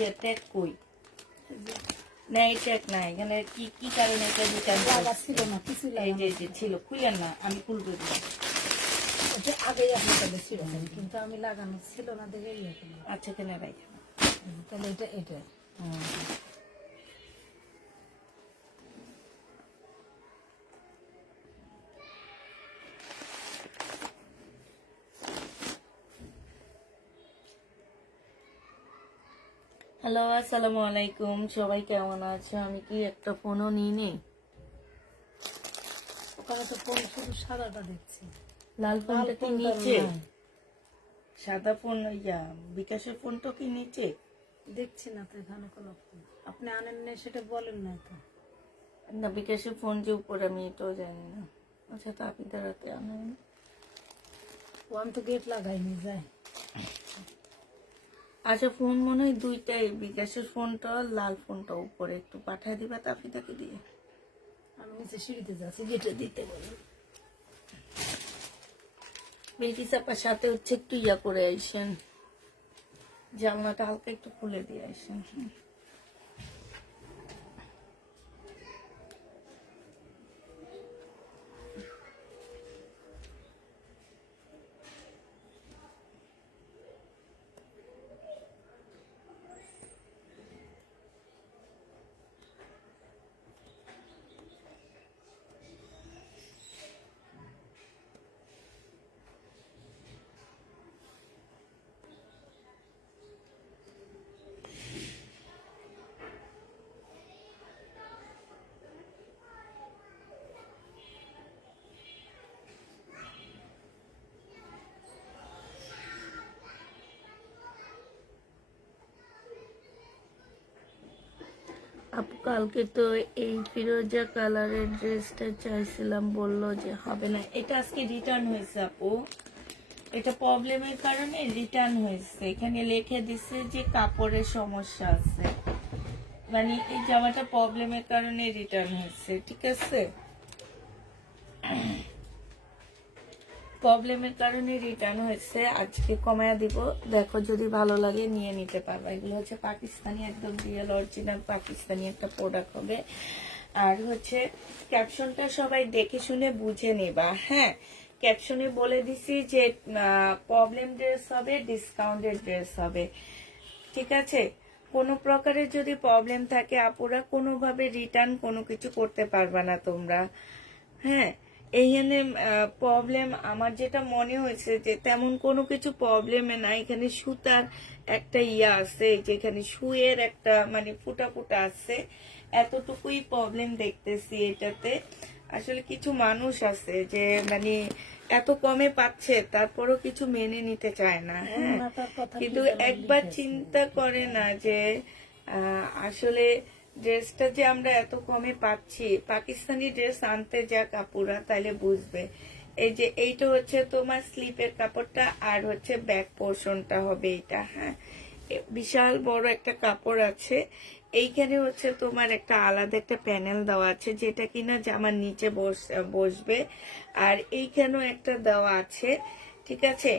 ইয়ে ট্যাগ কই না, এই ট্যাগ না, এখানে কি কি কারণে এটা রিটার্ন ছিল না কিছু এই যে ছিল, খুলেন না, আমি খুলবো। এটা আগেই আপনার কাছে ছিল, কিন্তু আমি লাগানো ছিল না দেখে ইয়ে করলাম। আচ্ছা, কেন রাখি তাহলে এটা এটা হ্যালো, আসসালামু আলাইকুম, সবাই কেমন আছো? আমি কি একটা ফোনও নিই নি? ওখানে তো ফোন শুধু সাদাটা দেখছি, লাল ফোনটা কি ফোনটা নিচে? নাই। সাদা ফোন, ইয়া বিকাশের ফোনটা কি নিচে? দেখছি না তো এখানে কোনো ফোন। আপনি আনেন না সেটা বলেন না তো। না, বিকাশের ফোন যে উপরে, আমি এটাও জানি না। আচ্ছা, তো আপনি দাঁড়াতে আনেন। ও আমি তো গেট লাগাইনি যাই। আচ্ছা, ফোন মনে হয় দুইটাই, বিকাশের ফোনটা আর লাল ফোনটা উপরে, একটু পাঠায় দিবা তাকে দিয়ে। আমি নিচে সিঁড়িতে যাচ্ছি, গেটে দিতে বলুন। বেটি চাপার সাথে হচ্ছে একটু ইয়া করে আইসেন, জানলাটা হালকা একটু খুলে দিয়ে আইসেন। আপু, কালকে তো এই ফিরোজা কালারের ড্রেসটা চাইছিলাম, বললো যে হবে না। এটা আজকে রিটার্ন হয়েছে আপু, এটা প্রবলেমের কারণে রিটার্ন হয়েছে। এখানে লিখে দিছে যে কাপড়ের সমস্যা আছে, মানে এই জামাটা প্রবলেমের কারণে রিটার্ন হয়েছে। ঠিক আছে, প্রবলেমের কারণে রিটার্ন হয়েছে। আজকে কমায়া দিব, দেখো যদি ভালো লাগে নিয়ে নিতে পারবা। এগুলো হচ্ছে পাকিস্তানি, একদম রিয়েল অরিজিনাল পাকিস্তানি একটা প্রোডাক্ট হবে। আর হচ্ছে ক্যাপশনটা সবাই দেখে শুনে বুঝে নেবা। হ্যাঁ, ক্যাপশনে বলে দিছি যে প্রবলেম ড্রেস হবে, ডিসকাউন্টেড ড্রেস হবে। ঠিক আছে, কোনো প্রকারের যদি প্রবলেম থাকে আপুরা কোনোভাবে রিটার্ন কোনো কিছু করতে পারবা না তোমরা। হ্যাঁ, এইখানে প্রবলেম আমার যেটা মনে হয়েছে যে তেমন কোনো কিছু প্রবলেমে না। এখানে সুতার একটা ইয়া আছে, যেখানে সুয়ের একটা মানে ফুটা ফুটা আছে, এতটুকুই প্রবলেম দেখতেছি এটাতে। আসলে কিছু মানুষ আছে যে মানে এত কমে পাচ্ছে তারপরও কিছু মেনে নিতে চায় না। হ্যাঁ, কিন্তু একবার চিন্তা করে না যে আসলে ড্রেসটা যে আমরা এত কমে পাচ্ছি। পাকিস্তানি ড্রেস আনতে যা কাপড়া তাইলে বুঝবে। এই যে এইটা হচ্ছে তোমার স্লিপের কাপড়টা, আর হচ্ছে ব্যাক পোর্শনটা হবে এটা। হ্যাঁ, বিশাল বড় একটা কাপড় আছে। এইখানে হচ্ছে তোমার একটা আলাদা একটা প্যানেল দেওয়া আছে, যেটা কিনা জামার নিচে বসবে। আর এইখানেও একটা দেওয়া আছে। ঠিক আছে,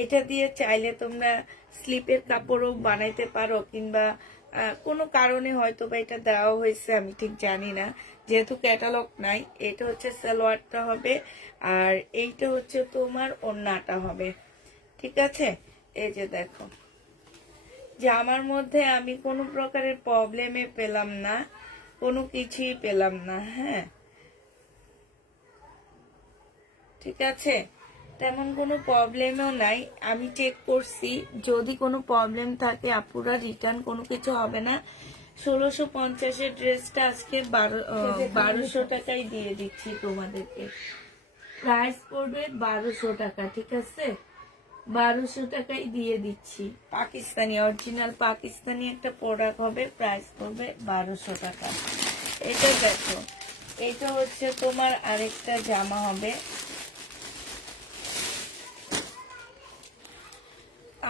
এটা দিয়ে চাইলে তোমরা স্লিপের কাপড়ও বানাইতে পারো, কিংবা কোনো কারণে হয়তো বা এটা দেওয়া হয়েছে, আমি ঠিক জানি না, যেহেতু ক্যাটালগ নাই। এটা হচ্ছে সালোয়ারটা হবে, আর এইটা হচ্ছে তোমার ওড়নাটা হবে। ঠিক আছে, এই যে দেখো, যে আমার মধ্যে আমি কোনো প্রকারের প্রবলেমে পেলাম না, কোনো কিছুই পেলাম না। হ্যাঁ, ঠিক আছে, তেমন কোনো প্রবলেমও নাই। আমি চেক করছি, যদি কোনো প্রবলেম থাকে আপুরা রিটার্ন কোনো কিছু হবে না। 1650-এর ড্রেসটা আজকে 1200 টাকায় দিয়ে দিচ্ছি তোমাদেরকে। প্রাইস পড়বে 1200 টাকা। ঠিক আছে, 1200 টাকায় দিয়ে দিচ্ছি। পাকিস্তানি, অরিজিনাল পাকিস্তানি একটা প্রোডাক্ট হবে, প্রাইস পড়বে 1200 টাকা। এটা দেখো, এটা হচ্ছে তোমার আরেকটা জামা হবে,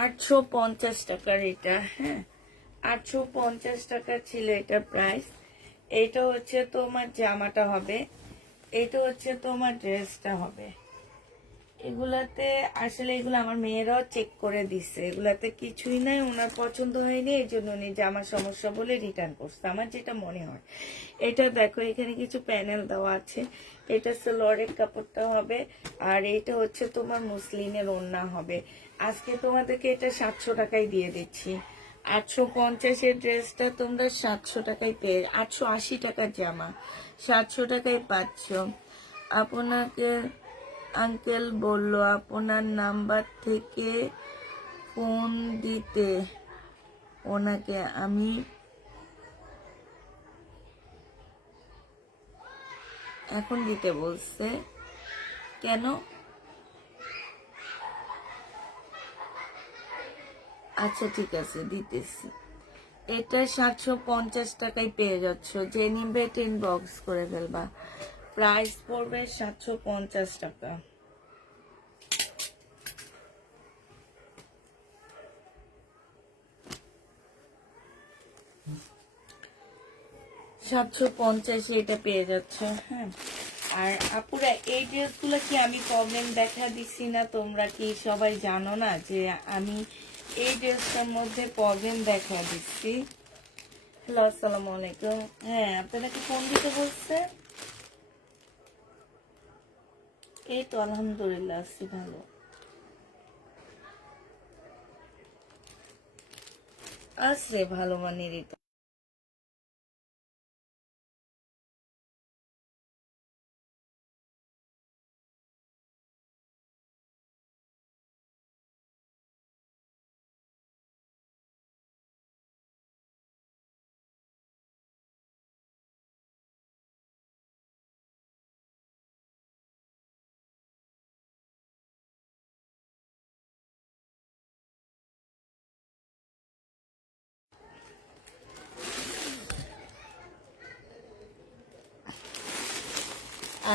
850 টাকার এটা। হ্যাঁ, 850 টাকা ছিল এটা প্রাইস। এইটা হচ্ছে তোমার জামাটা হবে, এইটা হচ্ছে তোমার ড্রেসটা হবে। এগুলাতে আসলে এগুলো আমার মেয়েরাও চেক করে দিচ্ছে, এগুলাতে কিছুই নাই, ওনার পছন্দ হয়নি, এই জন্য উনি জামার সমস্যা বলে রিটার্ন করছে, আমার যেটা মনে হয়। এটা দেখো এখানে কিছু প্যানেল দেওয়া আছে, এটা সালোয়ারের কাপড়টা হবে, আর এটা হচ্ছে তোমার মুসলিনের ওড়না হবে। আজকে তোমাদেরকে এটা 700 টাকায় দিয়ে দিচ্ছি। 850-এর ড্রেসটা তোমরা 700 টাকায় পেয়ে, 880 টাকার জামা 700 টাকায় পাচ্ছ। আপনাকে আঙ্কেল বলল আপনার নাম্বার থেকে ফোন দিতে, ওনাকে আমি এখন দিতে বলছে কেন? আচ্ছা ঠিক আছে দিতেছি। এটা 750 টাকায় পেয়ে যাচ্ছ, যে নিবে ইনবক্স করে ফেলবা। প্রাইস পড়বে 750 টাকা। সাতশো 750 এটা পেয়ে যাচ্ছে। হ্যাঁ, আর আপুরা এই ড্রেসগুলো কি আমি প্রবলেম দেখা দিচ্ছি না? তোমরা কি সবাই জানো না যে আমি এই ড্রেসটার মধ্যে প্রবলেম দেখা দিচ্ছি? হ্যালো, আসসালামু আলাইকুম। হ্যাঁ, আপনারা কি ফোন দিতে বলছে? এই তো আলহামদুলিল্লাহ আছি ভালো। আছে ভালো মানেরই তো।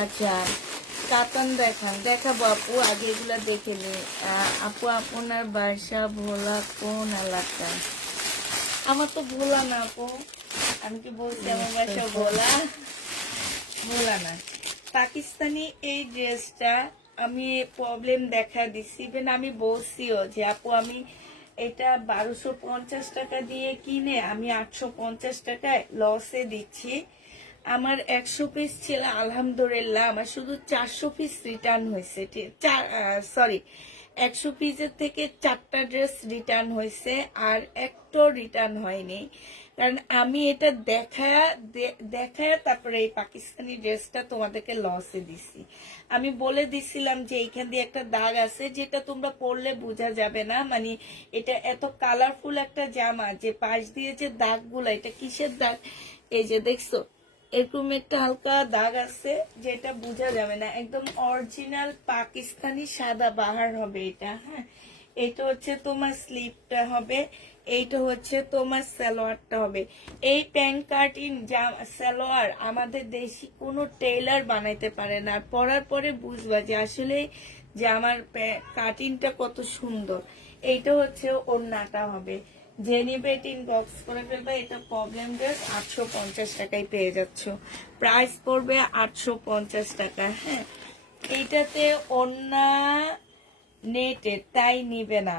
আচ্ছা, কাতান দেখান, দেখাবো আপু, আগে এগুলা দেখে নি। আপু আপনার বাসা ভোলা কোন এলাকায়? আমার তো ভোলা না আপু, আমি কি বলছি আমার বাসা ভোলা? ভোলা না, পাকিস্তানি। এই ড্রেসটা আমি প্রবলেম দেখা দিচ্ছি, ইভেন আমি বলছিও যে আপু আমি এটা 1250 টাকা দিয়ে কিনে আমি 850 টাকায় লসে দিচ্ছি। আমার 100 পিস ছিল, আলহামদুলিল্লাহ আমার শুধু 400 পিস রিটার্ন হয়েছে। সরি, 100 পিসের থেকে 4টা ড্রেস রিটার্ন হয়েছে, আর একটাও রিটার্ন হয়নি। কারণ আমি এটা দেখায় তারপরে এই পাকিস্তানি ড্রেসটা তোমাদেরকে লসে দিছি। আমি বলে দিছিলাম যে এইখান দিয়ে একটা দাগ আছে, যেটা তোমরা পরলে বোঝা যাবে না, মানে এটা এত কালারফুল একটা জামা যে পাশ দিয়ে যে দাগগুলা, এটা কিসের দাগ, এই যে দেখছো এরকম একটা হালকা দাগ আছে, যেটা বোঝা যাবে না, একদম অরিজিনাল পাকিস্তানি সাদা বাহার হবে এটা। হ্যাঁ, এটা হচ্ছে তোমার স্লিপটা হবে, এইটা হচ্ছে তোমার সালোয়ারটা হবে। এই প্যান্ট কাটিং সালোয়ার আমাদের দেশি কোনো টেইলার বানাইতে পারে না, আর পরার পরে বুঝবা যে আসলে যে আমার কাটিংটা কত সুন্দর। এইটা হচ্ছে ওড়নাটা হবে, যে নিবে ইনবক্স করে ফেলবে। এটা প্রবলেম ড্রেস 850 টাকায় পেয়ে যাচ্ছ, প্রাইস পড়বে 850 টাকা। হ্যাঁ, এইটাতে ওড়না নেটের, তাই নিবে না,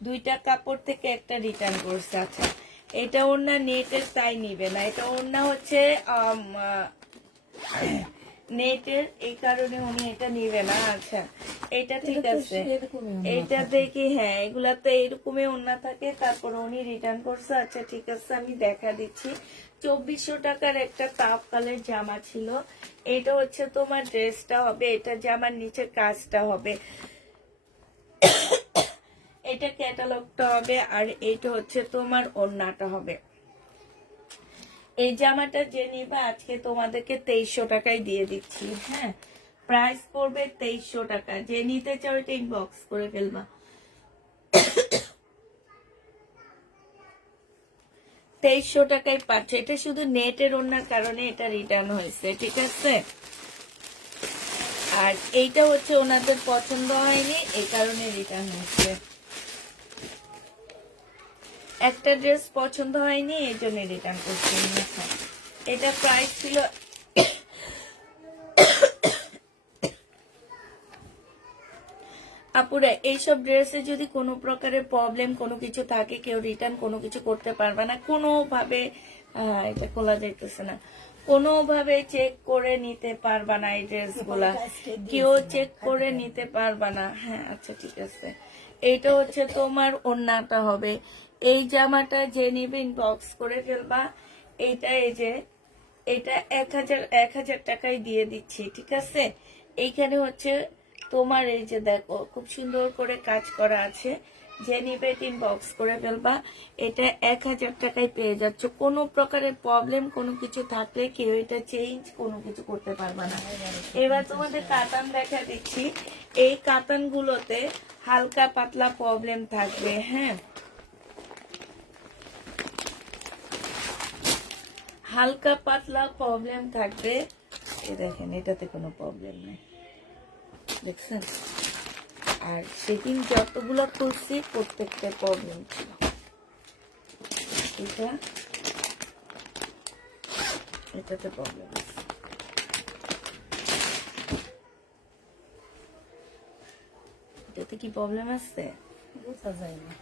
2টা কাপড় থেকে একটা রিটার্ন করছে। আচ্ছা, এটা ওড়না নেটের, তাই নিবে না, এটা ওড়না হচ্ছে নেটের, এই কারণে উনি এটা নিবে না। আচ্ছা, এটা ঠিক আছে, এইটা দেখি। হ্যাঁ, এগুলাতে এরকমই ওড়না থাকে, তারপর উনি রিটার্ন করছে। আচ্ছা ঠিক আছে, আমি দেখা দিচ্ছি। 2400 টাকার একটা তাপ কালের জামা ছিল, এটা হচ্ছে তোমার ড্রেসটা হবে, এটা জামার নিচে কাজটা হবে, এটা ক্যাটালগটা হবে, আর এইটা হচ্ছে তোমার ওড়নাটা হবে। এই জামাটা যে নিবা আজকে তোমাদেরকে 2300 টাকায় দিয়ে দিচ্ছি। হ্যাঁ, প্রাইস পড়বে 2300 টাকা, যে নিতে চাও এটা ইনবক্স করে ফেলবা। 2300 টাকায় পাচ্ছে, এটা শুধু নেটের ওড়নার কারণে এটা রিটার্ন হয়েছে, ঠিক আছে। আর এইটা হচ্ছে ওনাদের পছন্দ হয়নি, এই কারণে রিটার্ন হয়েছে। একটা ড্রেস পছন্দ হয়নি, এই জন্য রিটার্ন করছি। এটা প্রাইস ছিল আপুরা এইসব ড্রেসে যদি কোনো প্রকারের প্রবলেম কোনো কিছু থাকে, কেউ রিটার্ন কোনো কিছু করতে পারবে না কোনোভাবে। এটা খোলা যাইতেছে না, কোনোভাবে চেক করে নিতে পারবা না এই ড্রেসগুলা, কেউ চেক করে নিতে পারবা না। হ্যাঁ আচ্ছা ঠিক আছে। এইটা হচ্ছে তোমার ওড়নাটা হবে। এই জামাটা যে নিবে ইনবক্স করে ফেলবা। এইটা এই যে এটা 1000 টাকায় দিয়ে দিচ্ছি, ঠিক আছে। এইখানে হচ্ছে তোমার এই যে দেখো খুব সুন্দর করে কাজ করা আছে, যে নিবে ইনবক্স করে ফেলবা। এটা 1000 টাকায় পেয়ে যাচ্ছ। কোনো প্রকারের প্রবলেম কোনো কিছু থাকলে কেউ এটা চেঞ্জ কোনো কিছু করতে পারবা না। এবার তোমাদের কাতান দেখা দিচ্ছি। এই কাতান গুলোতে হালকা পাতলা প্রবলেম থাকবে, হ্যাঁ হালকা পাতলা প্রবলেম থাকবে। এই দেখেন এটাতে কোনো প্রবলেম নেই, দেখছেন। আর সেদিন যতগুলো খুলছি প্রত্যেকটা প্রবলেম ছিল। এটাতে প্রবলেম আছে। এটাতে কি প্রবলেম আছে? বোঝা যায় না।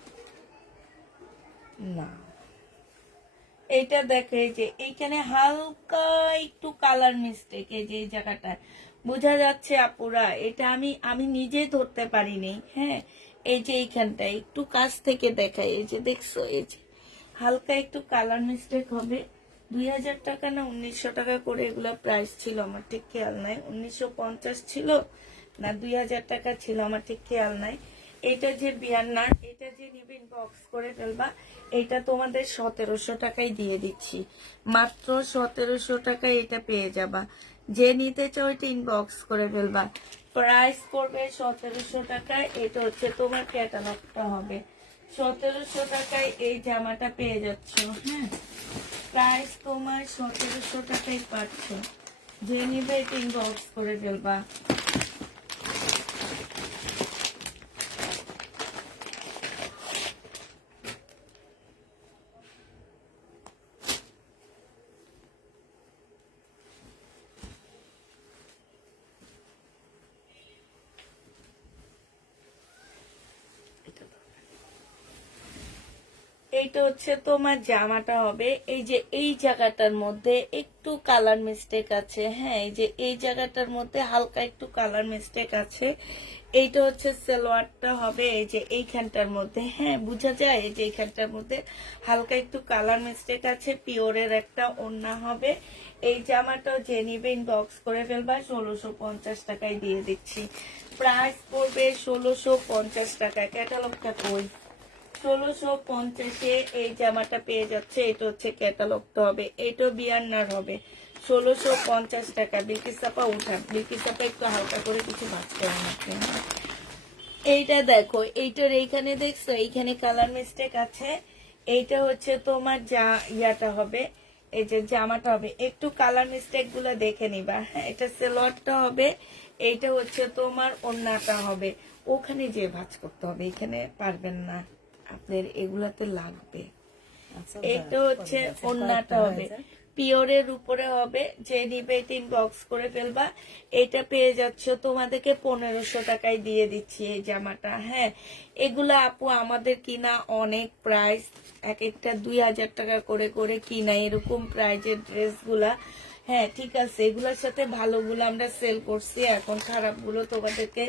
না, এইটা দেখো এই যে এইখানে হালকা একটু কালার মিস্টেক, এই যে এই জায়গাটা বোঝা যাচ্ছে আপুরা। এটা আমি নিজে ধরতে পারিনি। হ্যাঁ এই যে এইখানটা একটু কাছ থেকে দেখাই, এই যে দেখছো এই যে হালকা একটু কালার মিস্টেক হবে। 2000 টাকা না 1900 টাকা করে এগুলা প্রাইস ছিল, আমার ঠিক খেয়াল নাই। 1950 ছিল না 2000 টাকা ছিল, আমার ঠিক খেয়াল নাই। এটা যে বিয়ান্নার, এটা যে নিবে ইনবক্স করে ফেলবা। এটা তোমাদের 1700 টাকায় দিয়ে দিচ্ছি, মাত্র 1700 টাকায় এটা পেয়ে যাবা। যে নিতে চাও এটা ইনবক্স করে ফেলবা। প্রাইস পড়বে 1700 টাকায়। এটা হচ্ছে তোমার ক্যাটালগটা হবে। 1700 টাকায় এই জামাটা পেয়ে যাচ্ছ। হ্যাঁ প্রাইস তোমার 1700 টাকায় পাচ্ছ। যে নিবে এটা ইনবক্স করে ফেলবা। এইটা হচ্ছে তোমার জামাটা হবে। এই যে এই জায়গাটার মধ্যে একটু কালার মিস্টেক আছে, হ্যাঁ এই যে এই জায়গাটার মধ্যে হালকা একটু কালার মিস্টেক আছে। এইটা হচ্ছে সালোয়ারটা হবে এই যে এইখানটার মধ্যে, হ্যাঁ বোঝা যায়। এই যে এইখানটার মধ্যে হালকা একটু কালার মিস্টেক আছে। পিওরের একটা ওড়না হবে। এই জামাটাও যে নিবে ইনবক্স করে ফেলবা। 1650 টাকায় দিয়ে দিচ্ছি। প্রাইস পড়বে 1650 টাকা। ক্যাটালগটা কই? 1650-এ এই জামাটা পেয়ে যাচ্ছে। এটা হচ্ছে ক্যাটালগটা হবে। এটাও বিয়ান্নার হবে। 1650 টাকা। বিলকিসাপা উঠান, বিলকিসাপা একটু হালকা করে কিছু বাঁচতে হবে। এইটা দেখো, এইটার এইখানে দেখছো এইখানে কালার মিস্টেক আছে। এইটা হচ্ছে তোমার যা ইয়াটা হবে, এই যে জামাটা হবে। একটু কালার মিস্টেক গুলো দেখে নিবা। হ্যাঁ এটা সালোয়ারটা হবে। এইটা হচ্ছে তোমার ওড়নাটা হবে। ওখানে যে ভাঁজ করতে হবে, এখানে পারবেন না, আপনার এগুলাতে লাগবে। এটা হচ্ছে ওড়নাটা হবে, পিওরের উপরে হবে। যে নিবে ইনবক্স করে ফেলবা। এটা পেয়ে যাচ্ছ তোমাদেরকে 1500 টাকায় দিয়ে দিচ্ছি এই জামাটা। হ্যাঁ এগুলা আপু আমাদের কিনা অনেক প্রাইস, এক একটা 2000 টাকা করে করে কিনা এরকম প্রাইজের ড্রেসগুলা। হ্যাঁ ঠিক আছে, এগুলোর সাথে ভালোগুলো আমরা সেল করছি, এখন খারাপগুলো তোমাদেরকে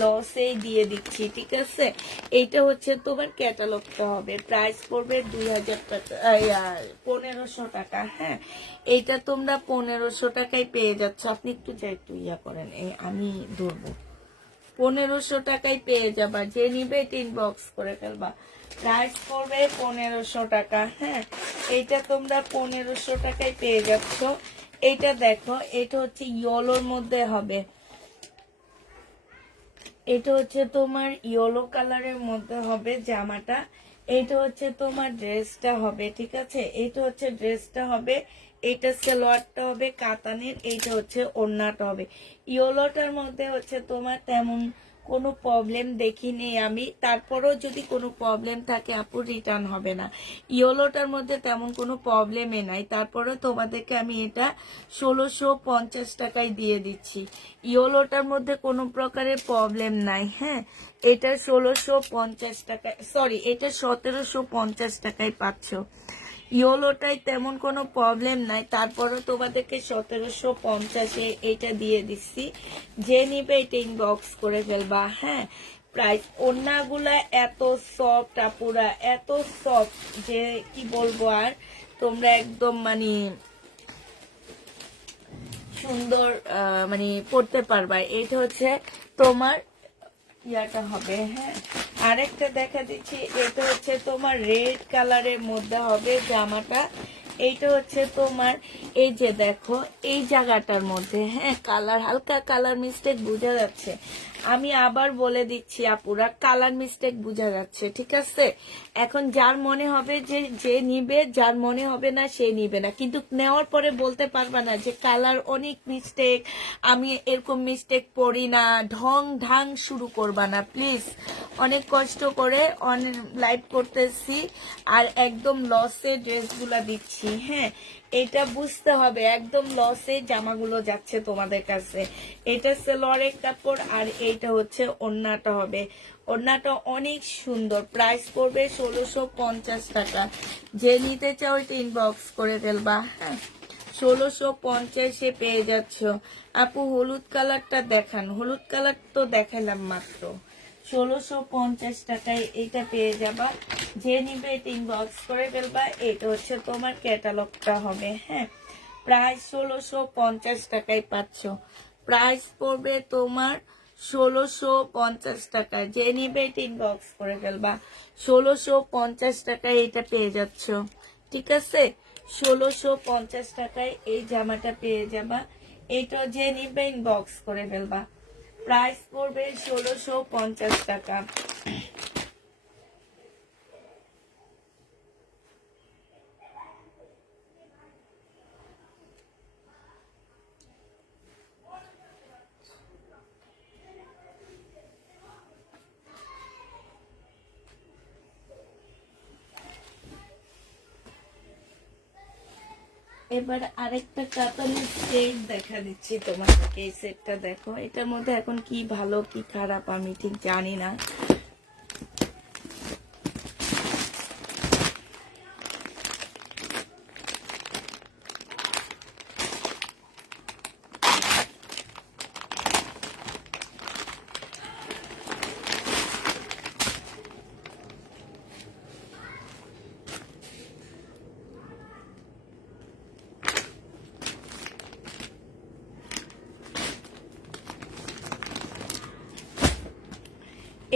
লসেই দিয়ে দিচ্ছি, ঠিক আছে। এইটা হচ্ছে তোমার ক্যাটালগটা হবে। প্রাইস পড়বে 2000 টাকা, 1500 টাকা। হ্যাঁ এইটা তোমরা 1500 টাকায় পেয়ে যাচ্ছ। আপনি একটু একটু ইয়া করেন, আমি ধরবো। 1500 টাকায় পেয়ে যাবা। যে নিবে ইনবক্স করে ফেলবা। প্রাইস পড়বে 1500 টাকা। হ্যাঁ এইটা তোমরা 1500 টাকায় পেয়ে যাচ্ছ। এইটা দেখো, এটা হচ্ছে ইয়েলোর মধ্যে হবে। এটা হচ্ছে তোমার ইয়েলো কালারের মধ্যে হবে জামাটা। এটা হচ্ছে তোমার ড্রেসটা হবে, ঠিক আছে। এটা হচ্ছে ড্রেসটা হবে। এটা সালোয়ারটা হবে কাতানের। এইটা হচ্ছে ওড়নাটা হবে। ইয়েলোটার মধ্যে হচ্ছে তোমার তেমন কোনো প্রবলেম দেখিনি আমি। তারপরও যদি কোনো প্রবলেম থাকে আপু রিটার্ন হবে না। ইয়েলোটার মধ্যে তেমন কোনো প্রবলেমই নাই, তারপরেও তোমাদেরকে আমি এটা 1650 টাকায় দিয়ে দিচ্ছি। ইয়েলোটার মধ্যে কোনো প্রকারের প্রবলেম নাই। হ্যাঁ, এটা 1650 টাকায়, সরি এটা 1750 টাকায় পাচ্ছ। ইয়েলোটাই তেমন কোনো প্রবলেম নাই, তারপরও তোমাদেরকে 1750-এ এটা দিয়ে দিচ্ছি। যে নিবে এটা ইনবক্স করে ফেলবা। হ্যাঁ, প্রাইস ওড়নাগুলা এত সফট আপুরা, এত সফট যে কি বলবো আর। তোমরা একদম মানে সুন্দর মানে পড়তে পারবা। এটা হচ্ছে তোমার ইয়াটা হবে। হ্যাঁ, আরেকটা দেখা দিচ্ছি, এটা হচ্ছে তোমার রেড কালারের মধ্যে হবে জামাটা। এইটা হচ্ছে তোমার এই যে দেখো এই জায়গাটার মধ্যে, হ্যাঁ কালার, হালকা কালার মিস্টেক বোঝা যাচ্ছে। আমি আবার বলে দিচ্ছি আপুরা, কালার মিস্টেক বোঝা যাচ্ছে, ঠিক আছে? এখন যার মনে হবে যে নিবে, যার মনে হবে না সে নিবে না, কিন্তু নেওয়ার পরে বলতে পারবা না যে কালার অনেক মিস্টেক, আমি এরকম মিস্টেক পড়ি না, ঢং ঢাং শুরু করবা না প্লিজ। অনেক কষ্ট করে অনেক লাইভ করতেছি আর একদম লসে ড্রেসগুলা দিচ্ছি। হ্যাঁ, এটা বুঝতে হবে, একদম লসে জামাগুলো যাচ্ছে তোমাদের কাছে। এটা সেলোয়ারের কাপড় আর এইটা হচ্ছে ওড়নাটা হবে। ওড়নাটা অনেক সুন্দর, প্রাইস পড়বে 1650 টাকা। যে নিতে চাও এটা ইনবক্স করে ফেলবা। হ্যাঁ, 1650-এ পেয়ে যাচ্ছ। আপু হলুদ কালারটা দেখান। হলুদ কালার তো দেখালাম মাত্র। 1650 টাকায় এটা পেয়ে যাবা। যে নিবে এটা ইনবক্স করে ফেলবা। এটা হচ্ছে তোমার ক্যাটালগটা হবে। হ্যাঁ, প্রাইস 1650 টাকায় পাচ্ছ। প্রাইস পড়বে তোমার 1650 টাকা। যে নিবে এটা ইনবক্স করে ফেলবা। 1650 টাকায় এটা পেয়ে যাচ্ছ, ঠিক আছে? 1650 টাকায় এই জামাটা পেয়ে যাবা। এটা যে নিবে ইনবক্স করে ফেলবা। প্রাইস পড়বে 1650 টাকা। এবার আরেকটা কাতানের সেট দেখা দিচ্ছি তোমাদেরকে। এই সেটটা দেখো, এটার মধ্যে এখন কি ভালো কি খারাপ আমি ঠিক জানি না।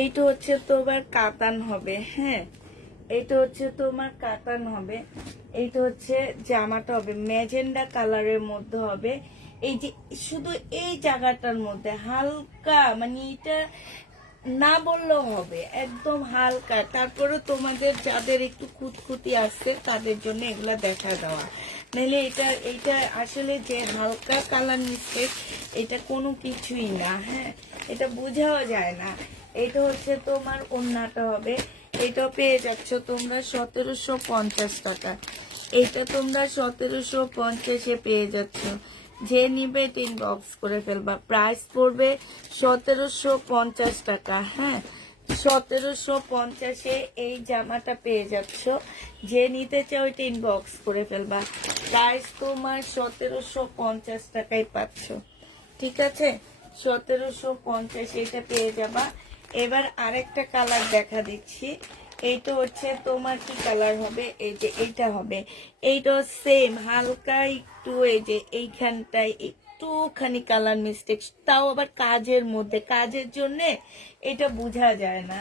এইটা হচ্ছে তোমার কাতান হবে। হ্যাঁ, এটা হচ্ছে তোমার কাতান হবে। এইটা হচ্ছে জামাটা হবে ম্যাজেন্ডা কালারের মধ্যে হবে। এই যে শুধু এই জায়গাটার মধ্যে হালকা মানে এটা না বললেও হবে, একদম হালকা। তারপরে তোমাদের যাদের একটু খুঁতখুতি আসছে তাদের জন্য এগুলা দেখা দেওয়া। নাহলে এটা আসলে যে হালকা কালার মিস্টেক, এটা কোনো কিছুই না। হ্যাঁ, এটা বোঝাও যায় না। এটা হচ্ছে তোমার ওড়নাটা হবে। এটা পেয়ে যাচ্ছ তোমরা 1750 টাকা। এটা তোমরা 1750-এ পেয়ে যাচ্ছ। যে নিবে ইনবক্স করে ফেলবা। প্রাইস পড়বে 1750 টাকা। হ্যাঁ, 1750-এ এই জামাটা পেয়ে যাচ্ছ। যে নিতে চাও এটা ইনবক্স করে ফেলবা। প্রাইস তোমার 1750 টাকায় পাচ্ছ, ঠিক আছে? 1750 এটা পেয়ে যাবা। এবার আরেকটা কালার দেখা দিচ্ছি। এইটা হচ্ছে তোমার কি কালার হবে, এই যে এইটা হবে। এইটা সেম হালকা একটু এই যে এইখানটায় একটুখানি কালার মিস্টেক, তাও আবার কাজের মধ্যে। কাজের জন্য এটা বোঝা যায় না,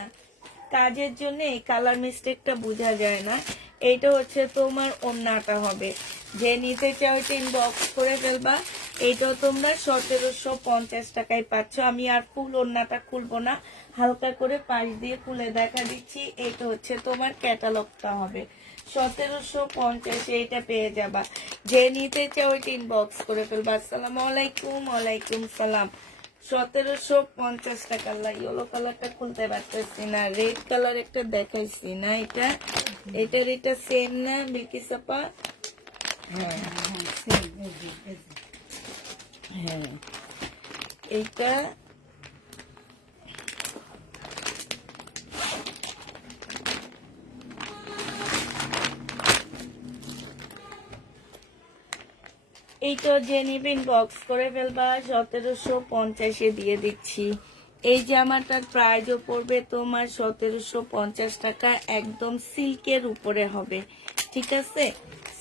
কাজের জন্য এই কালার মিস্টেকটা বোঝা যায় না। এইটা হচ্ছে তোমার ওড়নাটা হবে। যে নিতে চাও এটা ইনবক্স করে ফেলবা। এইটাও তোমরা 1750 টাকায় পাচ্ছ। আমি আর ফুল ওড়নাটা খুলবো না, হালকা করে পাশ দিয়ে খুলে দেখা দিচ্ছি। এইটা হচ্ছে তোমার ক্যাটালগটা হবে। 1750-এ এটা পেয়ে যাবা। যে নিতে চাও এটা ইনবক্স করে ফেলবা। আসসালামু আলাইকুম। ওয়ালাইকুম সালাম। 1750 টাকা। ইয়েলো কালারটা খুলতে পারতেছি না, রেড কালার একটা দেখাইছি না, এটা সেম না বিলকিস আপা? হ্যাঁ হ্যাঁ, এইটা এইটা যে নিবেন বক্স করে ফেলবা, 1750 দিয়ে দিচ্ছি। এই জামাটার প্রাইসও পড়বে তোমার 1750 টাকা, একদম সিল্কের উপরে হবে, ঠিক আছে?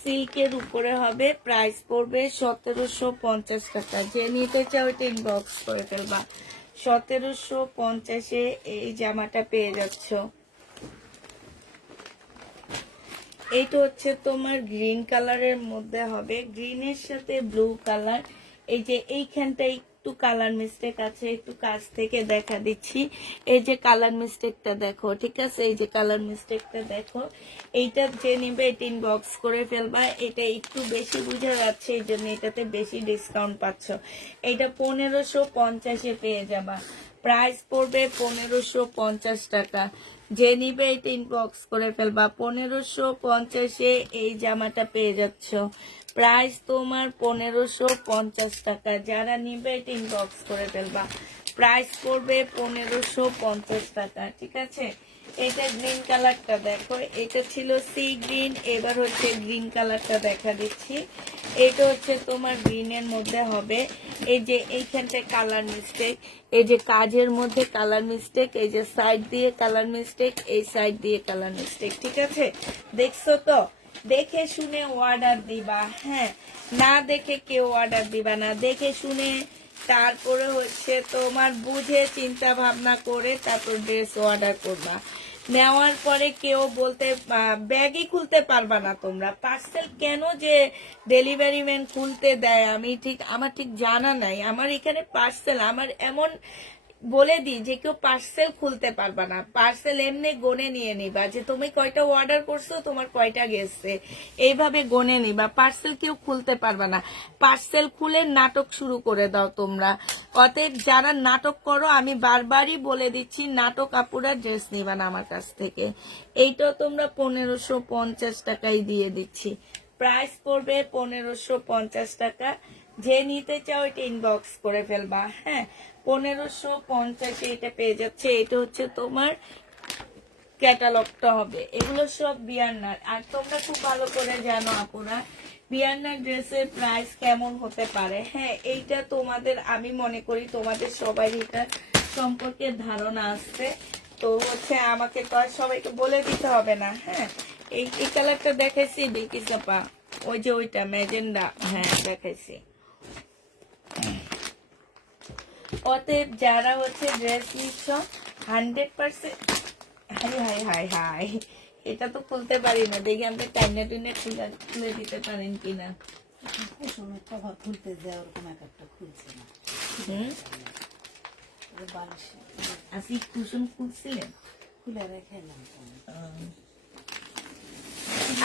সিল্কের উপরে হবে, প্রাইস পড়বে 1750 টাকা। যে নিতে চাও এটা ইনবক্স করে ফেলবা, 1750 এই জামাটা পেয়ে যাচ্ছ। এইটা হচ্ছে তোমার গ্রিন কালারের মধ্যে হবে, গ্রিনের সাথে ব্লু কালার। এই যে এইখানটা একটু কালার মিস্টেক আছে, একটু কাছ থেকে দেখা দিচ্ছি। এই যে কালার মিস্টেকটা দেখো, ঠিক আছে? এই যে কালার মিস্টেকটা দেখো। এইটা যে নিবে এটা ইনবক্স করে ফেলবা। এটা একটু বেশি বোঝা যাচ্ছে, এই জন্য এটাতে বেশি ডিসকাউন্ট পাচ্ছ। এটা 1550 পেয়ে যাবা, প্রাইস পড়বে 1550 টাকা। যে নিবে এটা ইনবক্স করে ফেলবা, 1550 এই জামাটা পেয়ে যাচ্ছ, প্রাইস তোমার 1550 টাকা। যারা নিবে এটা ইনবক্স করে ফেলবা, প্রাইস পড়বে 1550 টাকা, ঠিক আছে? এটা গ্রিন কালারটা দেখো, এটা ছিল সি গ্রিন, এবার হচ্ছে গ্রিন কালারটা দেখা দিচ্ছি। এটা হচ্ছে তোমার গ্রিনের মধ্যে হবে। এই যে এইখানটায় কালার মিস্টেক, এই যে কাজের মধ্যে কালার মিস্টেক, এই যে সাইড দিয়ে কালার মিস্টেক, এই সাইড দিয়ে কালার মিস্টেক, ঠিক আছে? দেখছো তো? দেখে শুনে অর্ডার দিবা, হ্যাঁ? না দেখে কেউ অর্ডার দিবা না, দেখে শুনে তারপরে হচ্ছে তোমার বুঝে চিন্তা ভাবনা করে তারপর ড্রেস অর্ডার করবা। নেওয়ার পরে কেউ বলতে ব্যাগই খুলতে পারবা না তোমরা। পার্সেল কেন যে ডেলিভারি ম্যান খুলতে দেয় আমার ঠিক জানা নাই। আমার এখানে পার্সেল আমার এমন বলে দিই যে কেউ পার্সেল খুলতে পারবা না, পার্সেল এমনি গনে নিয়ে নিবা যে তুমি কয়টা অর্ডার করছো, তোমার কয়টা গেছে, এইভাবে গনে নিবা। পার্সেল কেউ খুলতে পারবা না, পার্সেল খুলে নাটক শুরু করে দাও তোমরা। অতএব যারা নাটক করো, আমি বারবারই বলে দিচ্ছি, নাটক আপুরা ড্রেস নিবা না আমার কাছ থেকে। এইটাও তোমরা 1550 টাকাই দিয়ে দিচ্ছি, প্রাইস পড়বে 1550 টাকা। যে নিতে চাও এটা ইনবক্স করে ফেলবা, হ্যাঁ? 1550 এটা পেয়ে যাচ্ছে। এটা হচ্ছে তোমার ক্যাটালগটা হবে, এগুলো সব বিয়ান্নার। আর তোমরা খুব ভালো করে জানো আপুরা বিয়ান্নার ড্রেসের প্রাইস কেমন হতে পারে, হ্যাঁ? এইটা তোমাদের, আমি মনে করি তোমাদের সবাই এটা সম্পর্কে ধারণা আছে। তো হচ্ছে আমাকে তো আর সবাইকে বলে দিতে হবে না, হ্যাঁ? এই কালারটা দেখাইছি বিলকিস আপা, ওই যে ওইটা ম্যাজেন্ডা, হ্যাঁ দেখাইছি। অতএব যারা হচ্ছে ড্রেস নিচ্ছ 100%, হাই হাই হাই হাই, এটা তো খুলতে পারি না, দেখি আমাকে টাইনে টুইনে খুলে দিতে পারেন কিনা। কভার খুলতে যায় ওরকম একটা খুলছে না, বালিশে আপনি কুসুম খুলছিলেন? খুলে রেখেলাম।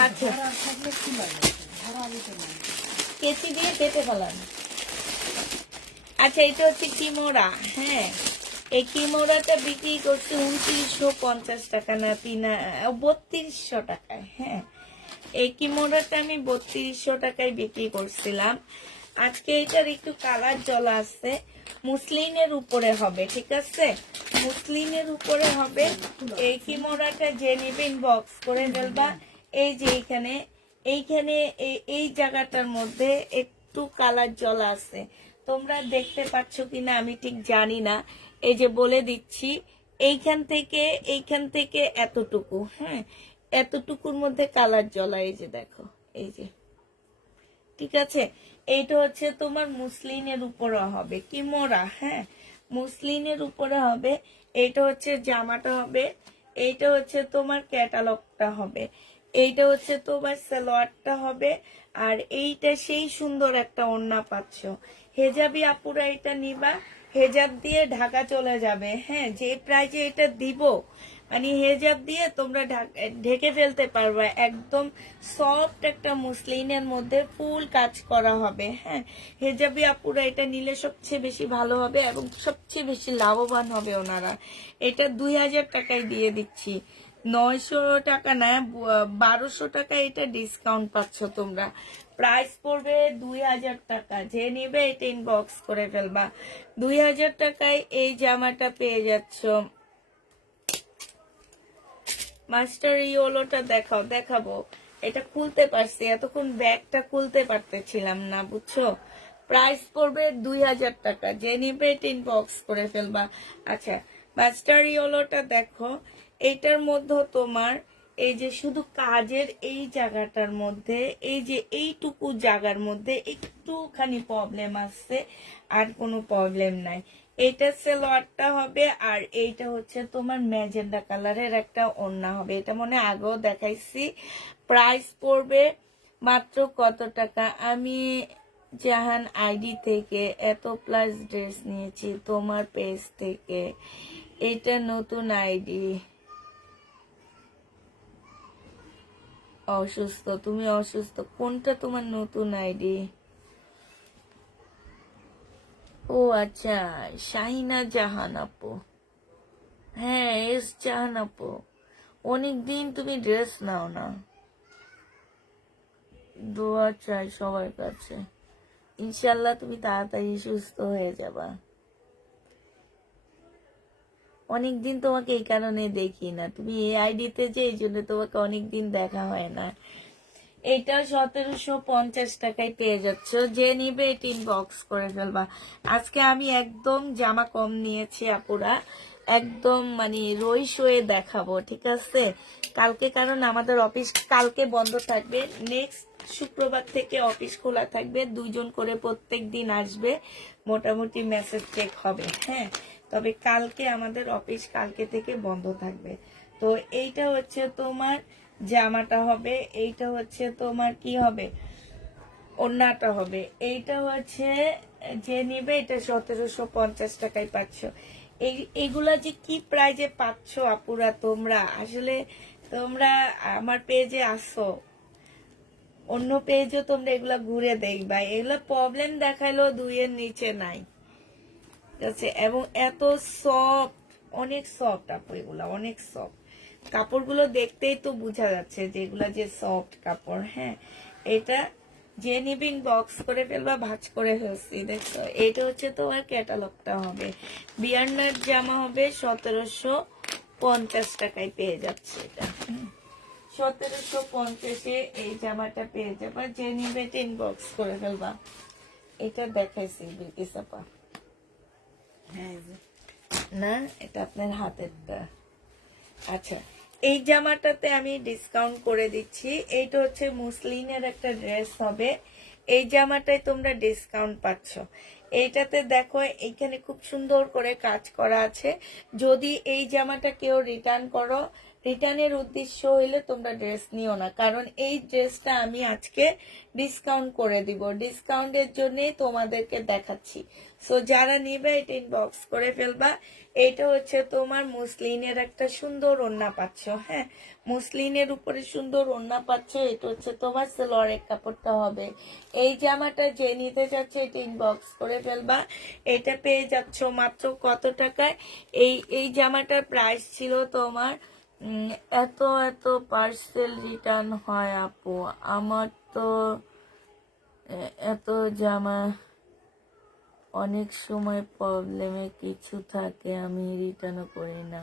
আচ্ছা, থাকলে খুলে গেছে, ধরা দিতে না। কেচি দিয়ে কেটে ফেলান। আচ্ছা, এটা হচ্ছে কিমোরা, হ্যাঁ? এই কিমোরাটা বিক্রি করছে 2950 টাকা না 3200 টাকায়, হ্যাঁ? এই কিমোরাটা আমি 3200 টাকায় বিক্রি করছিলাম। আজকে এটার একটু কালার জ্বলা আছে, মুসলিনের উপরে হবে, ঠিক আছে? মুসলিনের উপরে হবে। এই কিমোরাটা যে নিবেন বক্স করে ফেলবা। এই যে এইখানে এই জায়গাটার মধ্যে একটু কালার জ্বলা আছে, তোমরা দেখতে পাচ্ছ কিনা আমি ঠিক জানি না। এই যে বলে দিচ্ছি, এইখান থেকে এতটুকু, হ্যাঁ? এতটুকুর মধ্যে কালার জ্বলা, এই যে দেখো, এই যে, ঠিক আছে? এইটা হচ্ছে তোমার মুসলিনের উপরে হবে, কিমোরা, হ্যাঁ? মুসলিনের উপরে হবে। এইটা হচ্ছে জামাটা হবে, এইটা হচ্ছে তোমার ক্যাটালগটা হবে, এইটা হচ্ছে তোমার সালোয়ারটা হবে। আর এইটা সেই সুন্দর একটা ওড়না পাচ্ছ। হেজাবি আপুরা এটা নিবা, হেজাব দিয়ে ঢাকা চলে যাবে, হ্যাঁ? যে প্রাইজে এটা দিব মানে হেজাব দিয়ে তোমরা ঢেকে ফেলতে পারবে। একদম সফট একটা মুসলিনের মধ্যে ফুল কাজ করা হবে। হ্যাঁ, হেজাবি আপুরা এটা নিলে সবচেয়ে বেশি ভালো হবে এবং সবচেয়ে বেশি লাভবান হবে ওনারা। এটা 2000 টাকায় দিয়ে দিচ্ছি, 900 টাকা না, 1200 টাকা এটা ডিসকাউন্ট পাচ্ছ তোমরা। প্রাইস পড়বে 2000 টাকা। যে নিবে এটা ইনবক্স করে ফেলবা। 2000 টাকায় এই জামাটা পেয়ে যাচ্ছ। মাস্টার ইয়োলোটা দেখাবো। এটা খুলতে পারছি, এতক্ষণ ব্যাগটা খুলতে পারতেছিলাম না, বুঝছো। প্রাইস পড়বে 2000 টাকা। যে নিবে এটা ইনবক্স করে ফেলবা। আচ্ছা, মাস্টার ইয়োলোটা দেখো, এইটার মধ্যে তোমার এই যে শুধু কাজের এই জায়গাটার মধ্যে, এই যে এইটুকু জায়গার মধ্যে একটুখানি প্রবলেম আসছে, আর কোনো প্রবলেম নাই। এইটা সালোয়ারটা হবে, আর এইটা হচ্ছে তোমার ম্যাজেন্ডা কালারের একটা ওড়না হবে। এটা মনে হয় আগেও দেখাইছি। প্রাইস পড়বে মাত্র কত টাকা? আমি জাহান আইডি থেকে এত প্লাস ড্রেস নিয়েছি তোমার পেজ থেকে। এটা নতুন আইডি। অসুস্থ, তুমি অসুস্থ? কোনটা তোমার নতুন আইডি? ও আচ্ছা, শাহিনা জাহান আপু। হ্যাঁ, এস জাহান আপু, অনেকদিন তুমি ড্রেস নাও না। দোয়া চাই সবার কাছে, ইনশাল্লাহ তুমি তাড়াতাড়ি সুস্থ হয়ে যাবা। অনেকদিন তোমাকে এই কারণে দেখি না, তুমি এই আইডিতে যে, এই জন্য তোমাকে অনেকদিন দেখা হয় না। এটা 1750 টাকায় পেয়ে যাচ্ছ। যে নিবে এটা ইনবক্স করে ফেলবা। আজকে আমি একদম জামা কম নিয়েছি আপুরা, একদম মানে রই শোয়ে দেখাবো, ঠিক আছে। কালকে কারণ আমাদের অফিস কালকে বন্ধ থাকবে, নেক্সট শুক্রবার থেকে অফিস খোলা থাকবে। 2 জন করে প্রত্যেক দিন আসবে, মোটামুটি মেসেজ চেক হবে। হ্যাঁ, তবে কালকে আমাদের অফিস কালকে থেকে বন্ধ থাকবে। তো এইটা হচ্ছে তোমার জামাটা হবে, এইটা হচ্ছে তোমার কি হবে, ওড়নাটা হবে। এইটা হচ্ছে যে নিবে এটা 1750 টাকায় পাচ্ছ। এইগুলা যে কি প্রাইজে পাচ্ছ আপুরা তোমরা, আসলে তোমরা আমার পেজে আসো, অন্য পেজও তোমরা এগুলা ঘুরে দেখবা। এগুলা প্রবলেম দেখাইলো 2 এর নিচে নাই, ঠিক আছে। এবং এত সফট, অনেক সফট আপু, এগুলা অনেক সফট। কাপড়গুলো দেখতেই তো বোঝা যাচ্ছে যে এগুলা যে সফট কাপড়। হ্যাঁ, এটা যে নিবিন বক্স করে ফেলবা, ভাঁজ করে ফেলছি, দেখছো। এটা হচ্ছে তোমার ক্যাটালগটা হবে। বিয়ারনার জামা হবে 1750 টাকায় পেয়ে যাচ্ছে এটা। 1750-এ এই জামাটা পেয়ে যাবা। যে নিবে ইনবক্স করে ফেলবা। এটা দেখাইছি বিলকিস আপা। হ্যাঁ, এই যে। না, এটা আপনার হাতেরটা। আচ্ছা, এই জামাটাতে আমি ডিসকাউন্ট করে দিচ্ছি। এইটা হচ্ছে মুসলিনের একটা ড্রেস হবে। এই জামাটায় তোমরা ডিসকাউন্ট পাচ্ছ। এইটাতে দেখো এইখানে খুব সুন্দর করে কাজ করা আছে। যদি এই জামাটা কেউ রিটার্ন করো, রিটার্নের উদ্দেশ্য হইলে তোমরা ড্রেস নিও না, কারণ এই ড্রেসটা আমি আজকে ডিসকাউন্ট করে দিব। ডিসকাউন্টের জন্যই তোমাদেরকে দেখাচ্ছি। সো যারা নিবে এটা ইনবক্স করে ফেলবা। এটা হচ্ছে তোমার মুসলিনের একটা সুন্দর ওড়না পাচ্ছ। হ্যাঁ, মুসলিনের উপরে সুন্দর ওড়না পাচ্ছ। এটা হচ্ছে তোমার সালোয়ারের কাপড়টা হবে। এই জামাটা যে নিতে যাচ্ছে এটা ইনবক্স করে ফেলবা। এটা পেয়ে যাচ্ছ মাত্র কত টাকায়? এই জামাটার প্রাইস ছিল তোমার এত এত পার্সেল রিটার্ন হয় আপু, আমার তো এত জামা অনেক সময় প্রবলেমে কিছু থাকে, আমি রিটার্নও করি না।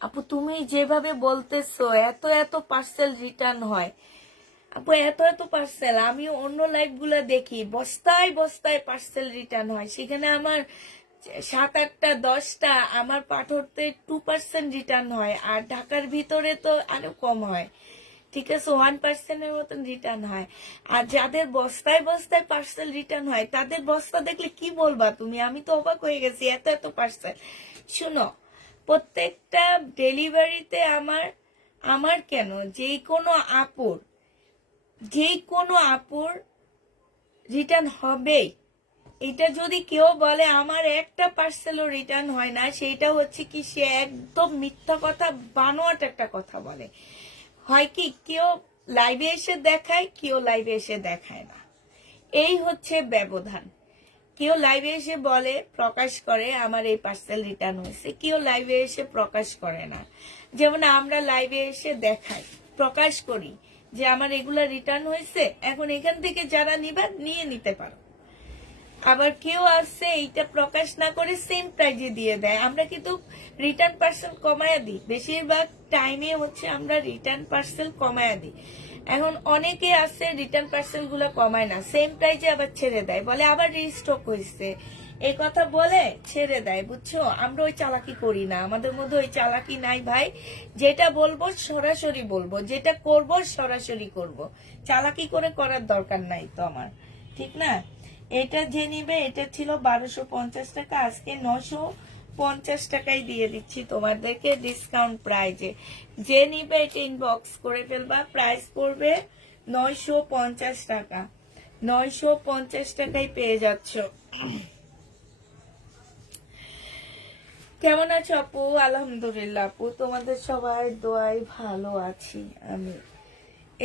আপু তুমি যেভাবে বলতেছো এত এত পার্সেল রিটার্ন হয়, আপু এত এত পার্সেল, আমি অন্য লাইভ গুলা দেখি বস্তায় বস্তায় পার্সেল রিটার্ন হয়, সেখানে আমার 7-8টা 10টা আমার পাঠকতে 2% রিটার্ন হয়, আর ঢাকার ভিতরে তো আরো কম হয়, ঠিক আছে, 1%-এর মতন রিটার্ন হয়। আর যাদের বস্তায় বস্তায় পার্সেল রিটার্ন হয় তাদের বস্তা দেখলে কি বলবা তুমি, আমি তো অবাক হয়ে গেছি এত এত পার্সেল। শুনো, প্রত্যেকটা ডেলিভারিতে আমার কেন যে কোনো আপুর রিটার্ন হবেই, এটা যদি কেউ বলে আমার একটা পার্সেলও রিটার্ন হয় না, সেটা হচ্ছে কি সে একদম মিথ্যা কথা, বানোয়াট একটা কথা বলে। হয় কি কেউ লাইভে এসে দেখায়, কেউ লাইভে এসে দেখায় না, এই হচ্ছে ব্যবধান। কেউ লাইভে এসে বলে, প্রকাশ করে আমার এই পার্সেল রিটার্ন হয়েছে, কেউ লাইভে এসে প্রকাশ করে না। যেমন আমরা লাইভে এসে দেখাই, প্রকাশ করি যে আমার এগুলা রিটার্ন হয়েছে, এখন এখান থেকে যারা নিবা নিয়ে নিতে পারো। আবার কেউ আসছে এইটা প্রকাশ না করে সেম প্রাইজে দিয়ে দেয়। আমরা কিন্তু রিটার্ন পার্সেল কমায়া দিই, বেশিরভাগ টাইমে হচ্ছে আমরা রিটার্ন পার্সেল কমায়া দিই। এখন অনেকে আছে রিটার্ন পার্সেল গুলো কমায় না, সেম প্রাইজে আবার ছেড়ে দেয়, বলে আবার রিস্টক হয়েছে, এই কথা বলে ছেড়ে দেয়। বুঝছো, আমরা ওই চালাকি করি না, আমাদের মধ্যে ওই চালাকি নাই ভাই। যেটা বলবো সরাসরি বলবো, যেটা করব সরাসরি করব, চালাকি করে করার দরকার নাই তো আমার, ঠিক না? এটা যে নিবে, এটা ছিল 1250 টাকা, আজকে 950 টাকায় দিয়ে দিচ্ছি তোমাদেরকে ডিসকাউন্ট প্রাইজে। যে নিবে এটা ইনবক্স করে ফেলবা, প্রাইস পড়বে 950 টাকা। 950 টাকায় পেয়ে যাচ্ছ। কেমন আছো আপু? আলহামদুলিল্লাহ আপু, তোমাদের সবাই দোয়ায় ভালো আছি আমি।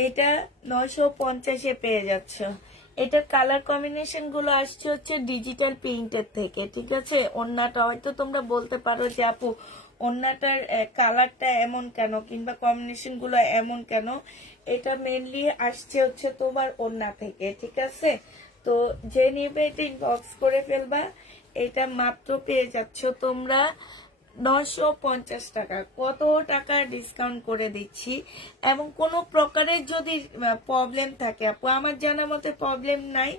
এটা 950-এ পেয়ে যাচ্ছ। এটার কালার কম্বিনেশন গুলো আসছে হচ্ছে ডিজিটাল প্রিন্টের থেকে, ঠিক আছে? ওন্নাটা হয়তো তোমরা বলতে পারো যে আপু ওন্নাটার কালারটা এমন কেন, কিংবা কম্বিনেশন গুলো এমন কেন। এটা মেনলি আসছে হচ্ছে তোমার ওন্না থেকে, ঠিক আছে? তো যে নিবে এটা ইনবক্স করে ফেলবা। এটা মাত্র পেয়ে যাচ্ছ তোমরা 950 টাকা। কত টাকা ডিসকাউন্ট করে দিচ্ছি। এবং কোনো প্রকারের যদি প্রবলেম থাকে, আপু আমার জানা মতে প্রবলেম নাই,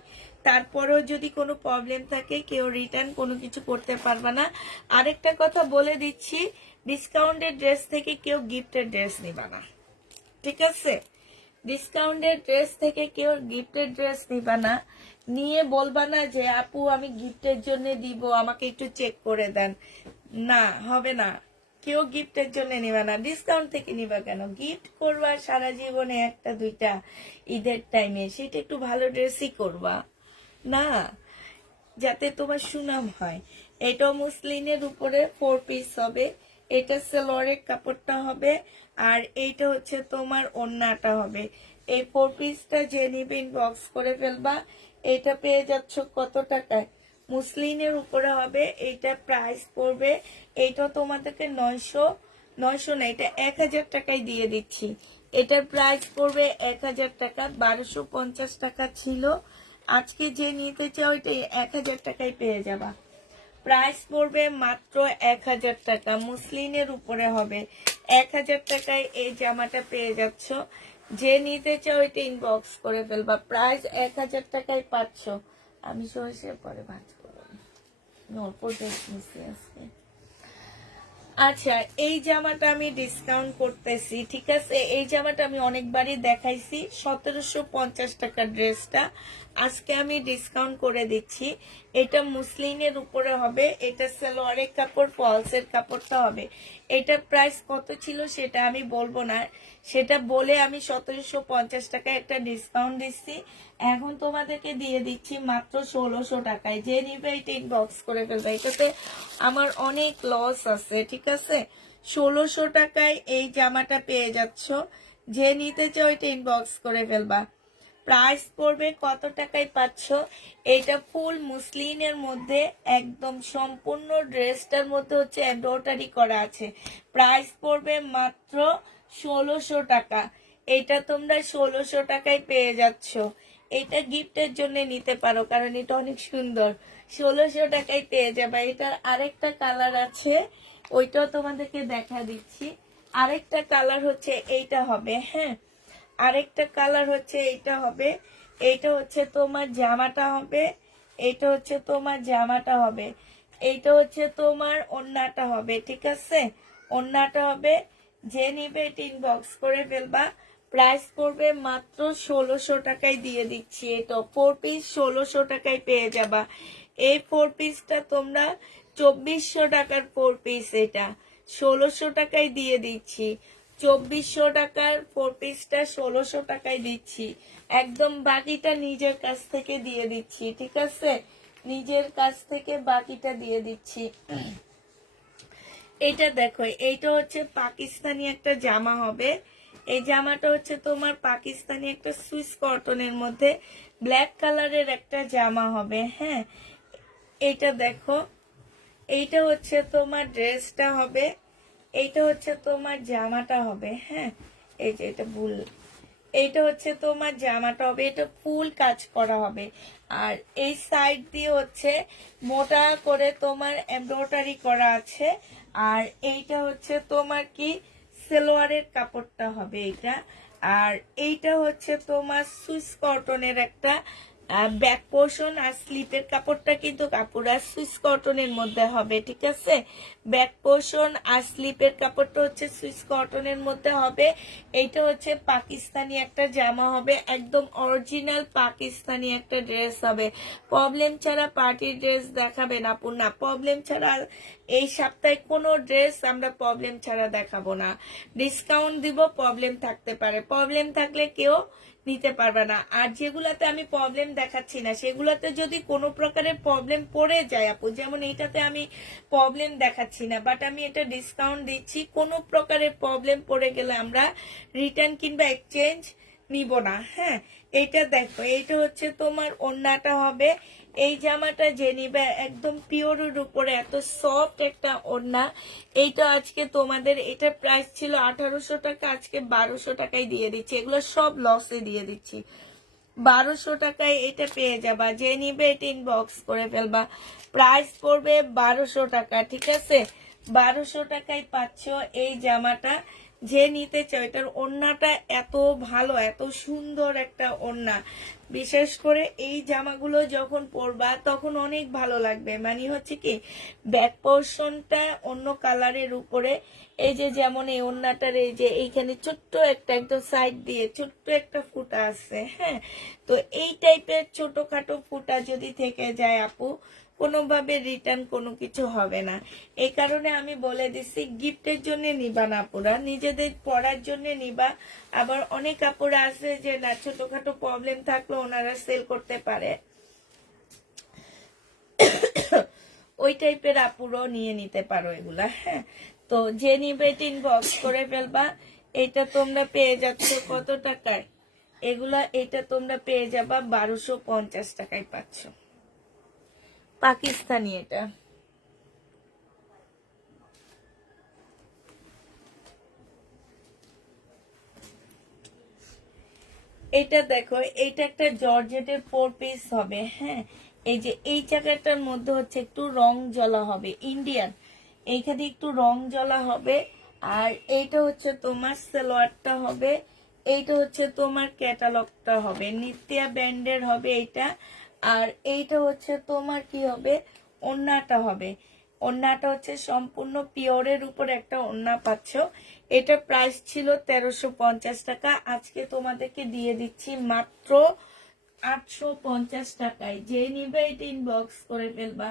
তারপরেও যদি কোনো প্রবলেম থাকে কেউ রিটার্ন কোনো কিছু করতে পারবে না। আরেকটা কথা বলে দিচ্ছি, ডিসকাউন্টের ড্রেস থেকে কেউ গিফটের ড্রেস নিবা না, ঠিক আছে? ডিসকাউন্টের ড্রেস থেকে কেউ গিফটের ড্রেস নিবা না, নিয়ে বলবা না যে আপু আমি গিফটের জন্য দিব, আমাকে একটু চেক করে দেন। না, হবে না। কেউ গিফটের জন্য নিবা না, ডিসকাউন্ট থেকে নিবা কেন? গিফট করবা সারা জীবনে একটা দুইটা ঈদের টাইমে, সেটা একটু ভালো ড্রেসই করবা না, যাতে তোমার সুনাম হয়। এটা মুসলিনের উপরে 4 পিস হবে, এটা সালোয়ারের কাপড়টা হবে, আর এইটা হচ্ছে তোমার ওড়নাটা হবে। এই 4 পিসটা যে নিবে ইনবক্স করে ফেলবা। এটা পেয়ে যাচ্ছ কত টাকায়? মুসলিনের উপরে হবে, এইটা প্রাইস পড়বে, এইটা তোমাদেরকে 900 না, এটা 1000 টাকায় দিয়ে দিচ্ছি। এটার প্রাইস পড়বে 1000 টাকা। 1250 টাকা ছিল, আজকে যে নিতে চাও এটা 1000 টাকায় পেয়ে যাবা। প্রাইস পড়বে মাত্র 1000 টাকা, মুসলিনের উপরে হবে। 1000 টাকায় এই জামাটা পেয়ে যাচ্ছ। যে নিতে চাও এটা ইনবক্স করে ফেলবা, প্রাইস 1000 টাকায় পাচ্ছ। আমি সরিষার পরে ভাজ করবো, অল্প ড্রেস নিচ্ছি আজকে। আচ্ছা, এই জামাটা আমি ডিসকাউন্ট করতেছি, ঠিক আছে? এই জামাটা আমি অনেকবারই দেখাইছি, 1750 টাকার ড্রেসটা আজকে আমি ডিসকাউন্ট করে দিচ্ছি। এটা মুসলিনের উপরে হবে, এটা সালোয়ারের কাপড়, ফলসের কাপড়টা হবে। এটার প্রাইস কত ছিল সেটা আমি বলবো না, সেটা বলে আমি 1750 টাকায় একটা ডিসকাউন্ট দিচ্ছি। এখন তোমাদেরকে দিয়ে দিচ্ছি মাত্র 1600 টাকায়। যে নিবে এটা ইনবক্স করে ফেলবে, এটাতে আমার অনেক লস আছে, ঠিক আছে? 1600 টাকায় এই জামাটা পেয়ে যাচ্ছ। যে নিতে চাও এটা ইনবক্স করে ফেলবা। প্রাইস পড়বে কত টাকায় পাচ্ছ? এটা ফুল মুসলিনের মধ্যে, একদম সম্পূর্ণ ড্রেসটার মধ্যে হচ্ছে এমব্রয়ডারি করা আছে। প্রাইস পড়বে মাত্র 1600 টাকা। এটা তোমরা 1600 টাকায় পেয়ে যাচ্ছ। এটা গিফটের জন্য নিতে পারো, কারণ এটা অনেক সুন্দর। 1600 টাকায় পেয়ে যাবে। এটার আরেকটা কালার আছে, ওইটাও তোমাদেরকে দেখা দিচ্ছি। আরেকটা কালার হচ্ছে এইটা হবে, হ্যাঁ, আরেকটা কালার হচ্ছে এইটা হবে। এইটা হচ্ছে তোমার জামাটা হবে, এইটা হচ্ছে তোমার জামাটা হবে, এইটা হচ্ছে তোমার ওড়নাটা হবে, ঠিক আছে? ওড়নাটা হবে। যে নিবে এটা ইনবক্স করে ফেলবা। প্রাইস পড়বে মাত্র 1600 টাকায় দিয়ে দিচ্ছি। এটা 4 পিস 1600 টাকায় পেয়ে যাবা। এই 4 পিসটা তোমরা 2400 টাকার 4 পিস, এটা 1600 টাকায় দিয়ে দিচ্ছি। 2400 টাকার 4 পিসটা 1600 টাকায় দিচ্ছি, একদম বাকিটা নিজের কাছ থেকে দিয়ে দিচ্ছি, ঠিক আছে? নিজের কাছ থেকে বাকিটা দিয়ে দিচ্ছি। এটা দেখো, এইটা হচ্ছে পাকিস্তানি একটা জামা হবে। এই জামাটা হচ্ছে তোমার পাকিস্তানি একটা সুইস কটনের মধ্যে ব্ল্যাক কালারের একটা জামা হবে। হ্যাঁ, এইটা দেখো, এইটা হচ্ছে তোমার ড্রেসটা হবে, এইটা হচ্ছে তোমার জামাটা হবে। হ্যাঁ, এই যে এটা ভুল, এইটা হচ্ছে তোমার জামাটা হবে, এটা ফুল কাজ করা হবে। আর এই সাইড দিয়ে হচ্ছে মোটা করে তোমার এমব্রয়ডারি করা আছে। আর এইটা হচ্ছে তোমার কি সালোয়ারের কাপড়টা হবে এইটা। আর এইটা হচ্ছে তোমার সুইস কটনের একটা ব্যাক পোর্শন। আর স্লিপের কাপড়টা কিন্তু কাপড় সুইস কটনের মধ্যে হবে, ঠিক আছে। ব্যাক পোর্শন আর স্লিপের কাপড়টা হচ্ছে সুইস কটনের মধ্যে হবে। এইটা হচ্ছে পাকিস্তানি একটা জামা হবে, একদম অরিজিনাল পাকিস্তানি একটা ড্রেস হবে। প্রবলেম ছাড়া পার্টি ড্রেস দেখাবেন আপু? না, প্রবলেম ছাড়া এই সপ্তাহে কোনো ড্রেস আমরা প্রবলেম ছাড়া দেখাবো না। ডিসকাউন্ট দিব, প্রবলেম থাকতে পারে, প্রবলেম থাকলে কেউ নিতে পারবে না। আর যেগুলাতে আমি প্রবলেম দেখাচ্ছি না সেগুলাতে যদি কোনো প্রকারের প্রবলেম পড়ে যায় আপু, যেমন এইটাতে আমি প্রবলেম দেখাচ্ছি না বাট আমি এটা ডিসকাউন্ট দিচ্ছি, কোনো প্রকারের প্রবলেম পড়ে গেলে আমরা রিটার্ন কিংবা এক্সচেঞ্জ নিব না। হ্যাঁ, এইটা দেখো, এইটা হচ্ছে তোমার ওড়নাটা হবে। এই জামাটা যে নিবে একদম পিওরের উপরে এত সফট একটা ওড়না। এইটা আজকে তোমাদের, এটা প্রাইস ছিল 1800 টাকা, আজকে 1200 টাকায় দিয়ে দিচ্ছি। এগুলো সব লসে দিয়ে দিচ্ছি, 1200 টাকায় এটা পেয়ে যাবা। যে নিবে এটা ইনবক্স করে ফেলবা। প্রাইস পড়বে 1200 টাকা, ঠিক আছে। 1200 টাকায় পাচ্ছ এই জামাটা। যে নিতে চাও, এটার ওড়নাটা এত ভালো, এত সুন্দর একটা ওড়না। বিশেষ করে এই জামাগুলো যখন পরবা তখন অনেক ভালো লাগবে। মানে হচ্ছে কি ব্যাক পোর্শনটা অন্য কালারের উপরে, এই যে যেমন এই ওড়নাটার এই যে এইখানে ছোট্ট একটা একদম সাইড দিয়ে ছোট্ট একটা ফুটা আছে। হ্যাঁ, তো এই টাইপের ছোটখাটো ফুটা যদি থেকে যায় আপু, কোনোভাবে রিটার্ন কোনো কিছু হবে না। এই কারণে আমি বলে দিচ্ছি, গিফটের জন্য নিবা না আপুরা, নিজেদের পড়ার জন্য নিবা। আবার অনেক আপুরা আছে যে না ছোটখাটো প্রবলেম থাকলে ওনারা সেল করতে পারে, ওই টাইপের আপুরও নিয়ে নিতে পারো এগুলা। হ্যাঁ, তো যে নিবে ইনবক্স করে ফেলবা। এটা তোমরা পেয়ে যাচ্ছ কত টাকায়? এগুলা এটা তোমরা পেয়ে যাবা 1250 টাকায় পাচ্ছ, পাকিস্তানি এটা। এটা দেখো, এইটা একটা জর্জেটের 4 পিস হবে। হ্যাঁ, এই যে এই জায়গাটার মধ্যে হচ্ছে একটু রং জ্বলা হবে, ইন্ডিয়ান, এইখানে একটু রং জ্বলা হবে। আর এইটা হচ্ছে তোমার সালোয়ারটা হবে, এইটা হচ্ছে তোমার ক্যাটালগটা হবে, নিত্যা ব্র্যান্ডের হবে এইটা। আর এইটা হচ্ছে তোমার কি হবে, ওড়নাটা হবে। ওড়নাটা হচ্ছে সম্পূর্ণ পিওরের উপর একটা ওড়না পাচ্ছ। এটা প্রাইস ছিল 1350 টাকা, আজকে তোমাদেরকে দিয়ে দিচ্ছি মাত্র 850 টাকায়। যে নিবে এটা ইনবক্স করে ফেলবা।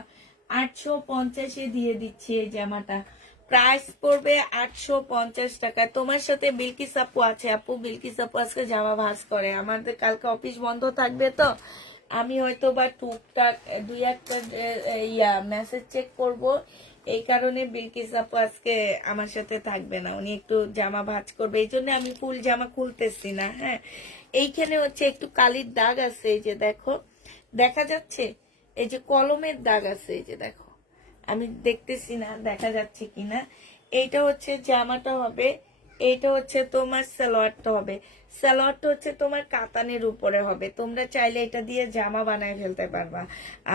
850-এ দিয়ে দিচ্ছি এই জামাটা। প্রাইস পড়বে 850 টাকা। তোমার সাথে বিলকিস আপু আছে, আপু বিলকিস আপু আজকে জামা ভাঁজ করে, আমাদের কালকে অফিস বন্ধ থাকবে, তো আমি হয়তো বা টুকটাক দুই একটা মেসেজ চেক করব। এই কারণে বিলকিস আপু আজকে আমার সাথে থাকবে না, উনি একটু জামা ভাঁজ করবে, এই জন্য আমি ফুল জামা খুলতেছি না। হ্যাঁ, এইখানে হচ্ছে একটু কালির দাগ আছে, এই যে দেখো, দেখা যাচ্ছে, এই যে কলমের দাগ আছে, এই যে দেখো, আমি দেখতেছি না দেখা যাচ্ছে কিনা। এইটা হচ্ছে জামাটা হবে, এইটা হচ্ছে তোমার সালোয়ারটা হবে। সালোয়ারটা হচ্ছে তোমার কাতানের উপরে হবে, তোমরা চাইলে এটা দিয়ে জামা বানায় ফেলতে পারবা।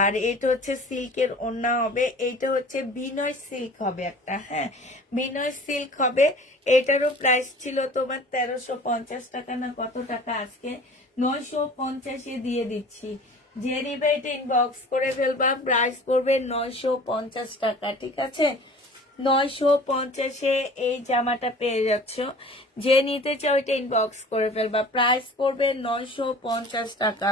আর এটা হচ্ছে সিল্কের ওড়না হবে, এইটা হচ্ছে বিনয় সিল্ক হবে একটা। হ্যাঁ, বিনয় সিল্ক হবে। এটারও প্রাইস ছিল তোমার 1350 টাকা না কত টাকা, আজকে 950-এ দিয়ে দিচ্ছি। যে নিবে এটা ইনবক্স করে ফেলবা। প্রাইস পড়বে 950 টাকা, ঠিক আছে। 950-এ এই জামাটা পেয়ে যাচ্ছ। যে নিতে চাও এটা ইনবক্স করে ফেলবা। প্রাইস পড়বে 950 টাকা।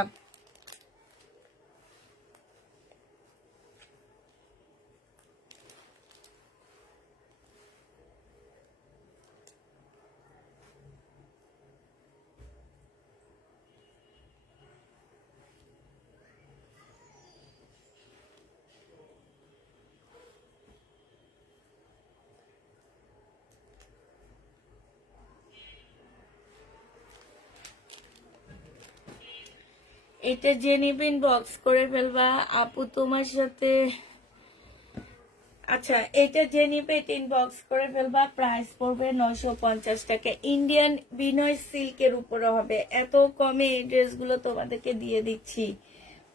এটা জেনিবিন বক্স করে ফেলবা আপু তোমার সাথে। আচ্ছা, এটা জেনিবে ইনবক্স করে ফেলবা, প্রাইস পড়বে 950 টাকা। ইন্ডিয়ান বিনয় সিল্কের উপরে হবে, এত কমে এই ড্রেসগুলো তোমাদেরকে দিয়ে দিচ্ছি।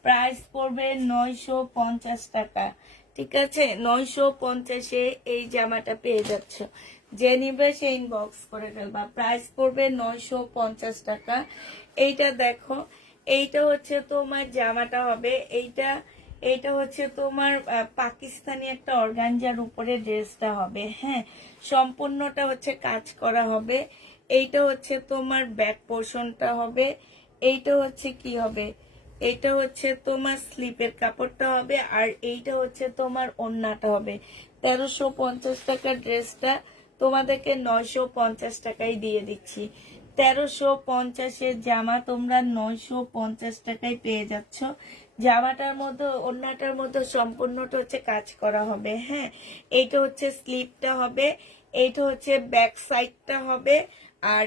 প্রাইস পড়বে 950 টাকা, ঠিক আছে? 950-এ এই জামাটা পেয়ে যাচ্ছ। যে নিবে সে ইনবক্স করে ফেলবা, প্রাইস পড়বে 950 টাকা। এইটা দেখো, এইটা হচ্ছে তোমার জামাটা হবে, এইটা হচ্ছে তোমার পাকিস্তানি একটা অর্গানজার উপরে ড্রেসটা হবে, হ্যাঁ, সম্পূর্ণটা হচ্ছে কাজ করা হবে। এইটা হচ্ছে তোমার ব্যাক পোর্শনটা হবে, এইটা হচ্ছে কি হবে, এইটা হচ্ছে তোমার স্লিপের কাপড়টা হবে, আর এইটা হচ্ছে তোমার ওড়নাটা হবে। 1350 টাকার ড্রেসটা তোমাদেরকে 950 টাকায় দিয়ে দিচ্ছি। 1350-এর জামা তোমরা 950 টাকায় পেয়ে যাচ্ছ। জামাটার মধ্যে ওড়নাটার মধ্যে সম্পূর্ণটা হচ্ছে কাজ করা হবে, হ্যাঁ। এইটা হচ্ছে স্লিপটা হবে, এইটা হচ্ছে ব্যাক সাইডটা হবে, আর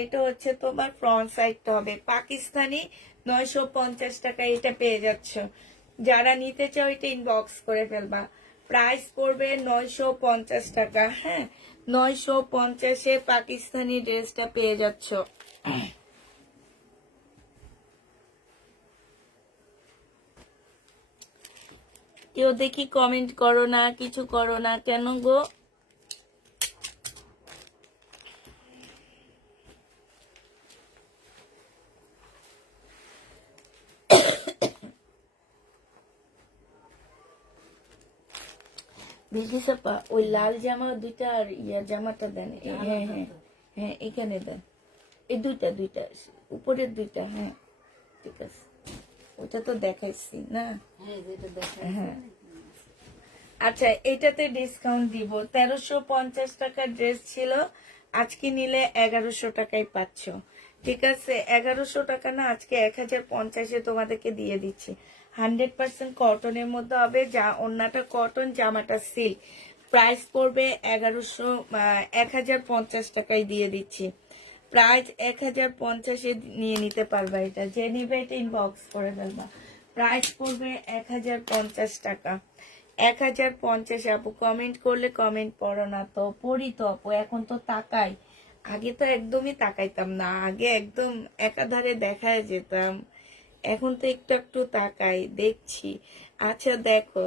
এইটা হচ্ছে তোমার ফ্রন্ট সাইডটা হবে। পাকিস্তানি 950 টাকায় এটা পেয়ে যাচ্ছ। যারা নিতে চাও এটা ইনবক্স করে ফেলবা, প্রাইস পড়বে 950 টাকা, হ্যাঁ। 950-এ পাকিস্তানি ড্রেসটা পেয়ে যাচ্ছ। কেউ দেখি কমেন্ট করো না, কিছু করো না কেন গো? বিলকিসাপা ওই লাল জামা দুইটা আর ইয়ার জামাটা দেন। হ্যাঁ হ্যাঁ হ্যাঁ, এখানে দেন। এই দুইটা উপরের দুইটা, হ্যাঁ ঠিক আছে। ওটা তো দেখাইছি না, হ্যাঁ। আচ্ছা, এটাতে ডিসকাউন্ট দিব। 1350 টাকার ড্রেস ছিল, আজকে নিলে 1100 টাকায় পাচ্ছ, ঠিক আছে? 1100 টাকা না, আজকে 1050-এ তোমাদেরকে দিয়ে দিচ্ছি। 100% কটনের মধ্যে হবে, যা ওড়নাটা কটন, জামাটা সিল্ক। প্রাইস পড়বে 1050 টাকায় দিয়ে দিচ্ছি। প্রাইস 1050-এ নিয়ে নিতে পারবা, এটা যে নিবে এটা ইনবক্স করে ফেলবা। প্রাইস পড়বে 1050 টাকা। 1050। আপু কমেন্ট করলে কমেন্ট পড়ো না তো? পড়ি তো আপু, এখন তো তাকাই, আগে তো একদমই তাকাইতাম না, আগে একদম একাধারে দেখায় যেতাম, এখন তো একটু একটু তাকাই, দেখছি। আচ্ছা দেখো,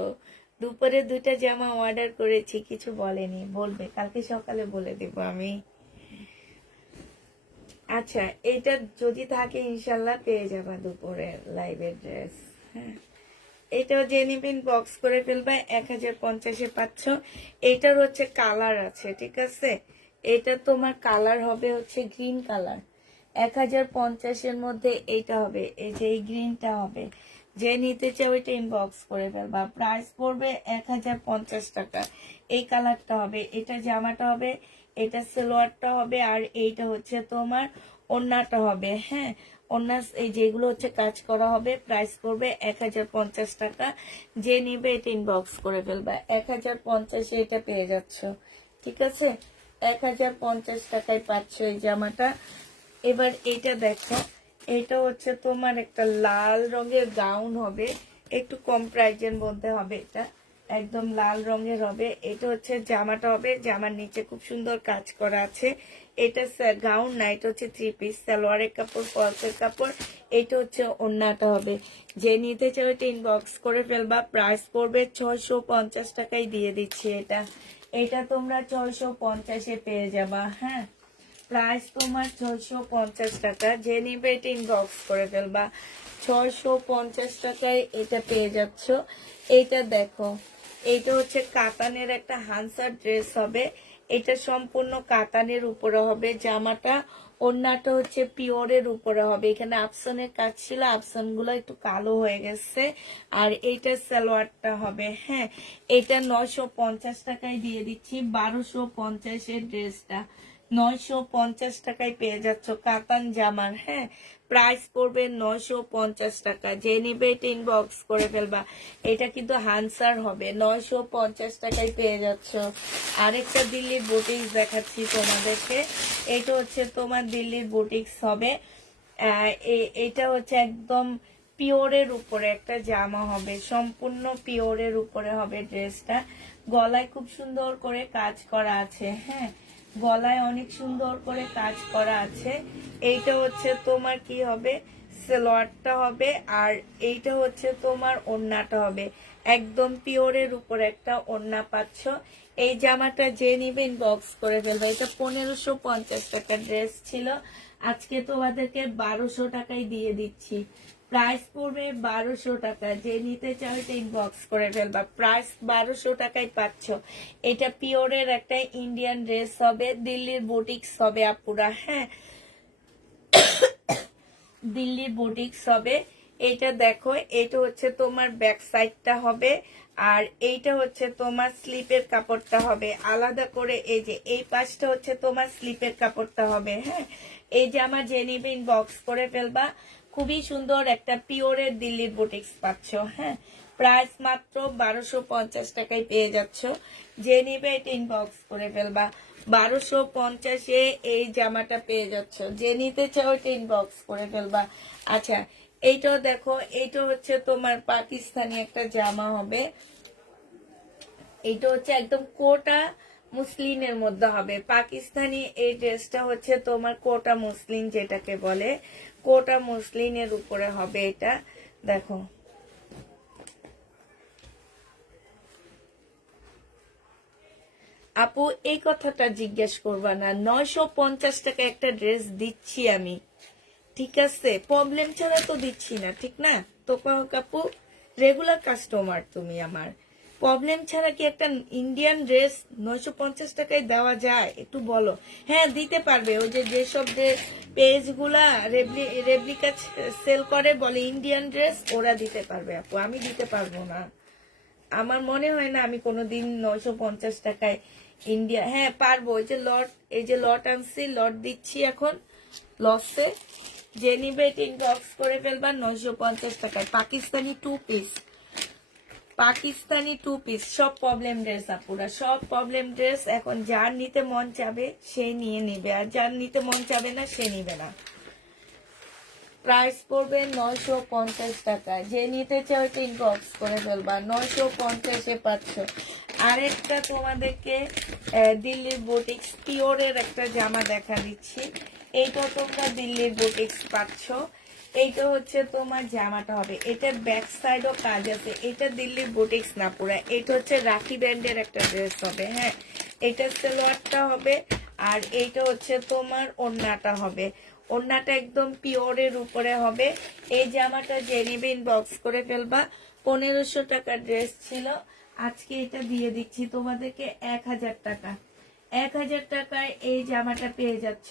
দুপুরে দুইটা জামা অর্ডার করেছি, কিছু বলেনি, বলবে কালকে সকালে বলে দেব আমি। আচ্ছা, এটা যদি থাকে ইনশাল্লাহ পেয়ে যাবা দুপুরে লাইভের ড্রেস, হ্যাঁ। এটাও যে নিবেন বক্স করে ফেলবে, 1050-এ পাচ্ছ। এটার হচ্ছে কালার আছে, ঠিক আছে? এটা তোমার কালার হবে হচ্ছে গ্রিন কালার। 1050-এর মধ্যে এইটা হবে, এই যে এই গ্রিনটা হবে। যে নিতে চাও এটা ইনবক্স করে ফেলবা, প্রাইস পড়বে 1050 টাকা। এই কালারটা হবে, এটা জামাটা হবে, এটা সালোয়ারটা হবে, আর এইটা হচ্ছে তোমার ওড়নাটা হবে, হ্যাঁ। ওড়না এই যেগুলো হচ্ছে কাজ করা হবে, প্রাইস পড়বে 1050 টাকা। যে নিবে এটা ইনবক্স করে ফেলবা, 1050-এ এটা পেয়ে যাচ্ছ, ঠিক আছে? 1050 টাকায় পাচ্ছ এই জামাটা। এবার এটা দেখো, এটা হচ্ছে তোমার একটা লাল রঙের গাউন হবে, একটু কম প্রাইজের মধ্যে হবে, এটা একদম লাল রঙের হবে। এটা হচ্ছে জামাটা হবে, জামার নিচে খুব সুন্দর কাজ করা আছে। এটা গাউন না, এটা হচ্ছে 3 পিস, সালোয়ারের কাপড়, ফলসের কাপড়। এটা হচ্ছে ওড়নাটা হবে। যে নিতে চাও এটা ইনবক্স করে ফেলবা, প্রাইস পড়বে 650 টাকায় দিয়ে দিচ্ছি। এটা তোমরা 650-এ পেয়ে যাবা, হ্যাঁ। প্রাইস তোমার 650 টাকা। যে নিবে এটা ইনবক্স করে ফেলবা, 650 টাকায় এটা পেয়ে যাচ্ছ। এইটা দেখো, এইটা হচ্ছে কাতানের একটা হানসার ড্রেস হবে, এটা সম্পূর্ণ কাতানের উপরে হবে জামাটা। ওড়নাটা হচ্ছে পিওরের উপরে হবে, এখানে আফসানের কাজ ছিল, আফসান গুলো একটু কালো হয়ে গেছে। আর এইটা সালোয়ারটা হবে, হ্যাঁ। এটা 950 টাকায় দিয়ে দিচ্ছি। 1250-এর ড্রেসটা 950 টাকায় পেয়ে যাচ্ছ, কাতান জামার, হ্যাঁ। প্রাইস পড়বে 950 টাকা। যে নিবে এটা ইনবক্স করে ফেলবা। এটা কিন্তু হানসার হবে, 950 টাকায় পেয়ে যাচ্ছ। আরেকটা দিল্লির বুটিক্স দেখাচ্ছি তোমাদেরকে, এটা হচ্ছে তোমার দিল্লির বুটিক্স হবে। এটা হচ্ছে একদম পিওরের উপরে একটা জামা হবে, সম্পূর্ণ পিওরের উপরে হবে ড্রেসটা। গলায় খুব সুন্দর করে কাজ করা আছে, হ্যাঁ, গলায় অনেক সুন্দর করে কাজ করা আছে। এইটা হচ্ছে তোমার কি হবে, সালোয়ারটা হবে, আর এইটা হচ্ছে তোমার ওড়নাটা হবে। একদম পিওরের উপরে একটা ওড়না পাচ্ছ। এই জামাটা যে নিবে ইনবক্স করে ফেলবে। এটা 1550 টাকা ড্রেস ছিল, আজকে তোমাদেরকে 1200 টাকায় দিয়ে দিচ্ছি। প্রাইস পড়বে 1200 টাকা। যে নিতে চাও এটা ইনবক্স করে ফেলবা। প্রাইস 1200 টাকায় পাচ্ছ। এটা পিওরের একটা ইন্ডিয়ান ড্রেস হবে, দিল্লির বুটিক্স হবে আপুরা, হ্যাঁ, দিল্লির বুটিক্স হবে। এটা দেখো, এটা হচ্ছে তোমার ব্যাক সাইডটা হবে, আর এইটা হচ্ছে তোমার স্লিপের কাপড়টা হবে আলাদা করে। এই যে এই পাশটা হচ্ছে তোমার স্লিপের কাপড়টা হবে, হ্যাঁ। এই জামা যে নিবে ইনবক্স করে ফেলবা। খুবই সুন্দর একটা পিওরের দিল্লির বুটিক্স পাচ্ছ, হ্যাঁ। প্রাইস মাত্র 1250 টাকায় পেয়ে যাচ্ছ। যে নিবে এটা ইনবক্স করে ফেলবা। 1250-এ এই জামাটা পেয়ে যাচ্ছ। যে নিতে চাও এটা ইনবক্স করে ফেলবা। আচ্ছা, এইটাও দেখো, এইটা হচ্ছে তোমার পাকিস্তানি একটা জামা হবে। এইটা হচ্ছে একদম কোটা মুসলিনের মধ্যে হবে। পাকিস্তানি এই ড্রেসটা হচ্ছে তোমার কোটা মুসলিন যেটাকে বলে, কোটা মুসলিনের উপরে হবে এটা। দেখো, আপু এই কথাটা জিজ্ঞেস করবা না, 950 টাকা একটা ড্রেস দিচ্ছি আমি, ঠিক আছে? প্রবলেম ছাড়া তো দিচ্ছি না, ঠিক না? তো আপু রেগুলার কাস্টমার তুমি আমার, প্রবলেম ছাড়া কি একটা ইন্ডিয়ান ড্রেস 950 টাকায় দেওয়া যায়? একটু বলো। হ্যাঁ, দিতে পারবে। ওই যে যেসব পেজ গুলা রেপ্লিকা সেল করে বলে ইন্ডিয়ান ড্রেস, ওরা দিতে পারবে আপু, আমি দিতে পারবো না। আমার মনে হয় না আমি কোনোদিন 950 টাকায় ইন্ডিয়া, হ্যাঁ পারবো। ওই যে লট, এই যে লট আনছি, লট দিচ্ছি এখন লসে। যে নিবে ইনবক্স করে ফেলবা 950 টাকায়। পাকিস্তানি 2 পিস, পাকিস্তানি 2 পিস, সব প্রবলেম ড্রেস আপুরা, সব প্রবলেম ড্রেস। এখন যার নিতে মন চাবে সে নিয়ে নিবে, আর যার নিতে মন চাবে না সে নিবে না। প্রাইস পড়বে 950 টাকা। যে নিতে চাও এটা ইনবক্স করে ফেলবা। 950-এ পাচ্ছ। আরেকটা তোমাদেরকে দিল্লির বুটিক্স পিওরের একটা জামা দেখা দিচ্ছি। এইটা তোমরা দিল্লির বুটিক্স পাচ্ছ। এইটা হচ্ছে তোমার জামাটা হবে, এটার ব্যাক সাইডও কাজ আছে। এটা দিল্লির বুটিক্স না পুরা, এটা হচ্ছে রাখি ব্যান্ডের একটা ড্রেস হবে, হ্যাঁ। এটা সালোয়ারটা হবে, আর এইটা হচ্ছে তোমার ওড়নাটা হবে। ওড়নাটা একদম পিওরের উপরে হবে। এই জামাটা যে নিবে ইনবক্স করে ফেলবা। 1500 টাকার ড্রেস ছিল, আজকে এটা দিয়ে দিচ্ছি তোমাদেরকে 1000 টাকা। 1000 টাকায় এই জামাটা পেয়ে যাচ্ছ।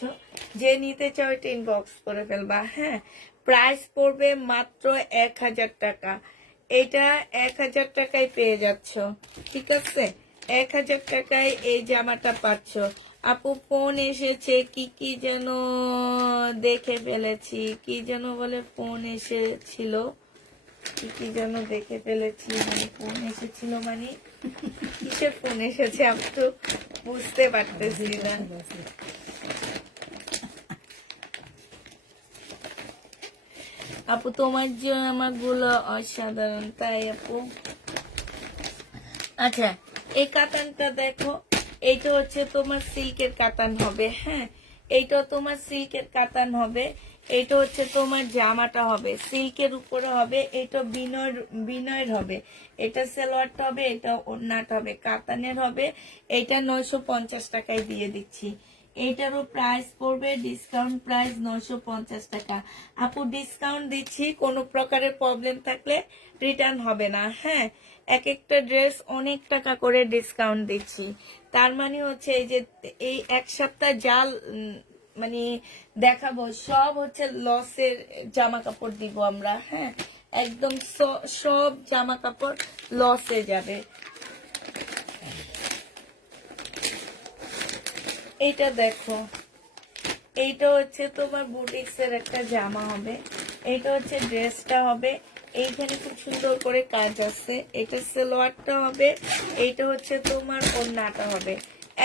যে নিতে চাও এটা ইনবক্স করে ফেলবা, হ্যাঁ। প্রাইস পড়বে মাত্র 1000 টাকা। এটা 1000 টাকায় পেয়ে যাচ্ছ, ঠিক আছে? 1000 টাকায় এই জামাটা পাচ্ছ। আপু ফোন এসেছে, কি কি যেন দেখে ফেলেছি, কি যেন বলে ফোন এসেছিল, কি কি যেন দেখে ফেলেছি, মানে ফোন এসেছিল মানে কিসের ফোন এসেছে আমি তো বুঝতে পারতেছি না। আপু তোমার জামাগুলো অসাধারণ, তাই আপু? আচ্ছা, এই কাতানটা দেখো, এইটা হচ্ছে তোমার সিল্কের কাতান হবে, হ্যাঁ। এইটা তোমার সিল্কের কাতান হবে। এইটা হচ্ছে তোমার জামাটা হবে সিল্কের উপরে হবে। এটা বিনয়ের হবে। এটা সালোয়ারটা হবে, এটা ওড়নাটা হবে, কাতানের হবে। এটা 950 টাকায় দিয়ে দিচ্ছি। এইটারও প্রাইস পড়বে ডিসকাউন্ট প্রাইস 950 টাকা। আপু ডিসকাউন্ট দিচ্ছি, কোনো প্রকারের প্রবলেম থাকলে রিটার্ন হবে না, হ্যাঁ। এক একটা ড্রেস অনেক টাকা করে ডিসকাউন্ট দিচ্ছি। তার মানে হচ্ছে এই যে এই এক সপ্তাহ জাল মানে দেখাবো, সব হচ্ছে লসের জামা কাপড় দিব আমরা, হ্যাঁ। একদম সব জামা কাপড় লসে যাবে। এইটা দেখো, এইটা হচ্ছে তোমার বুটিক্স এর একটা জামা হবে। এইটা হচ্ছে ড্রেসটা হবে, এইখানে খুব সুন্দর করে কাজ আছে। এটা সালোয়ারটা হবে, এইটা হচ্ছে তোমার ওড়নাটা হবে।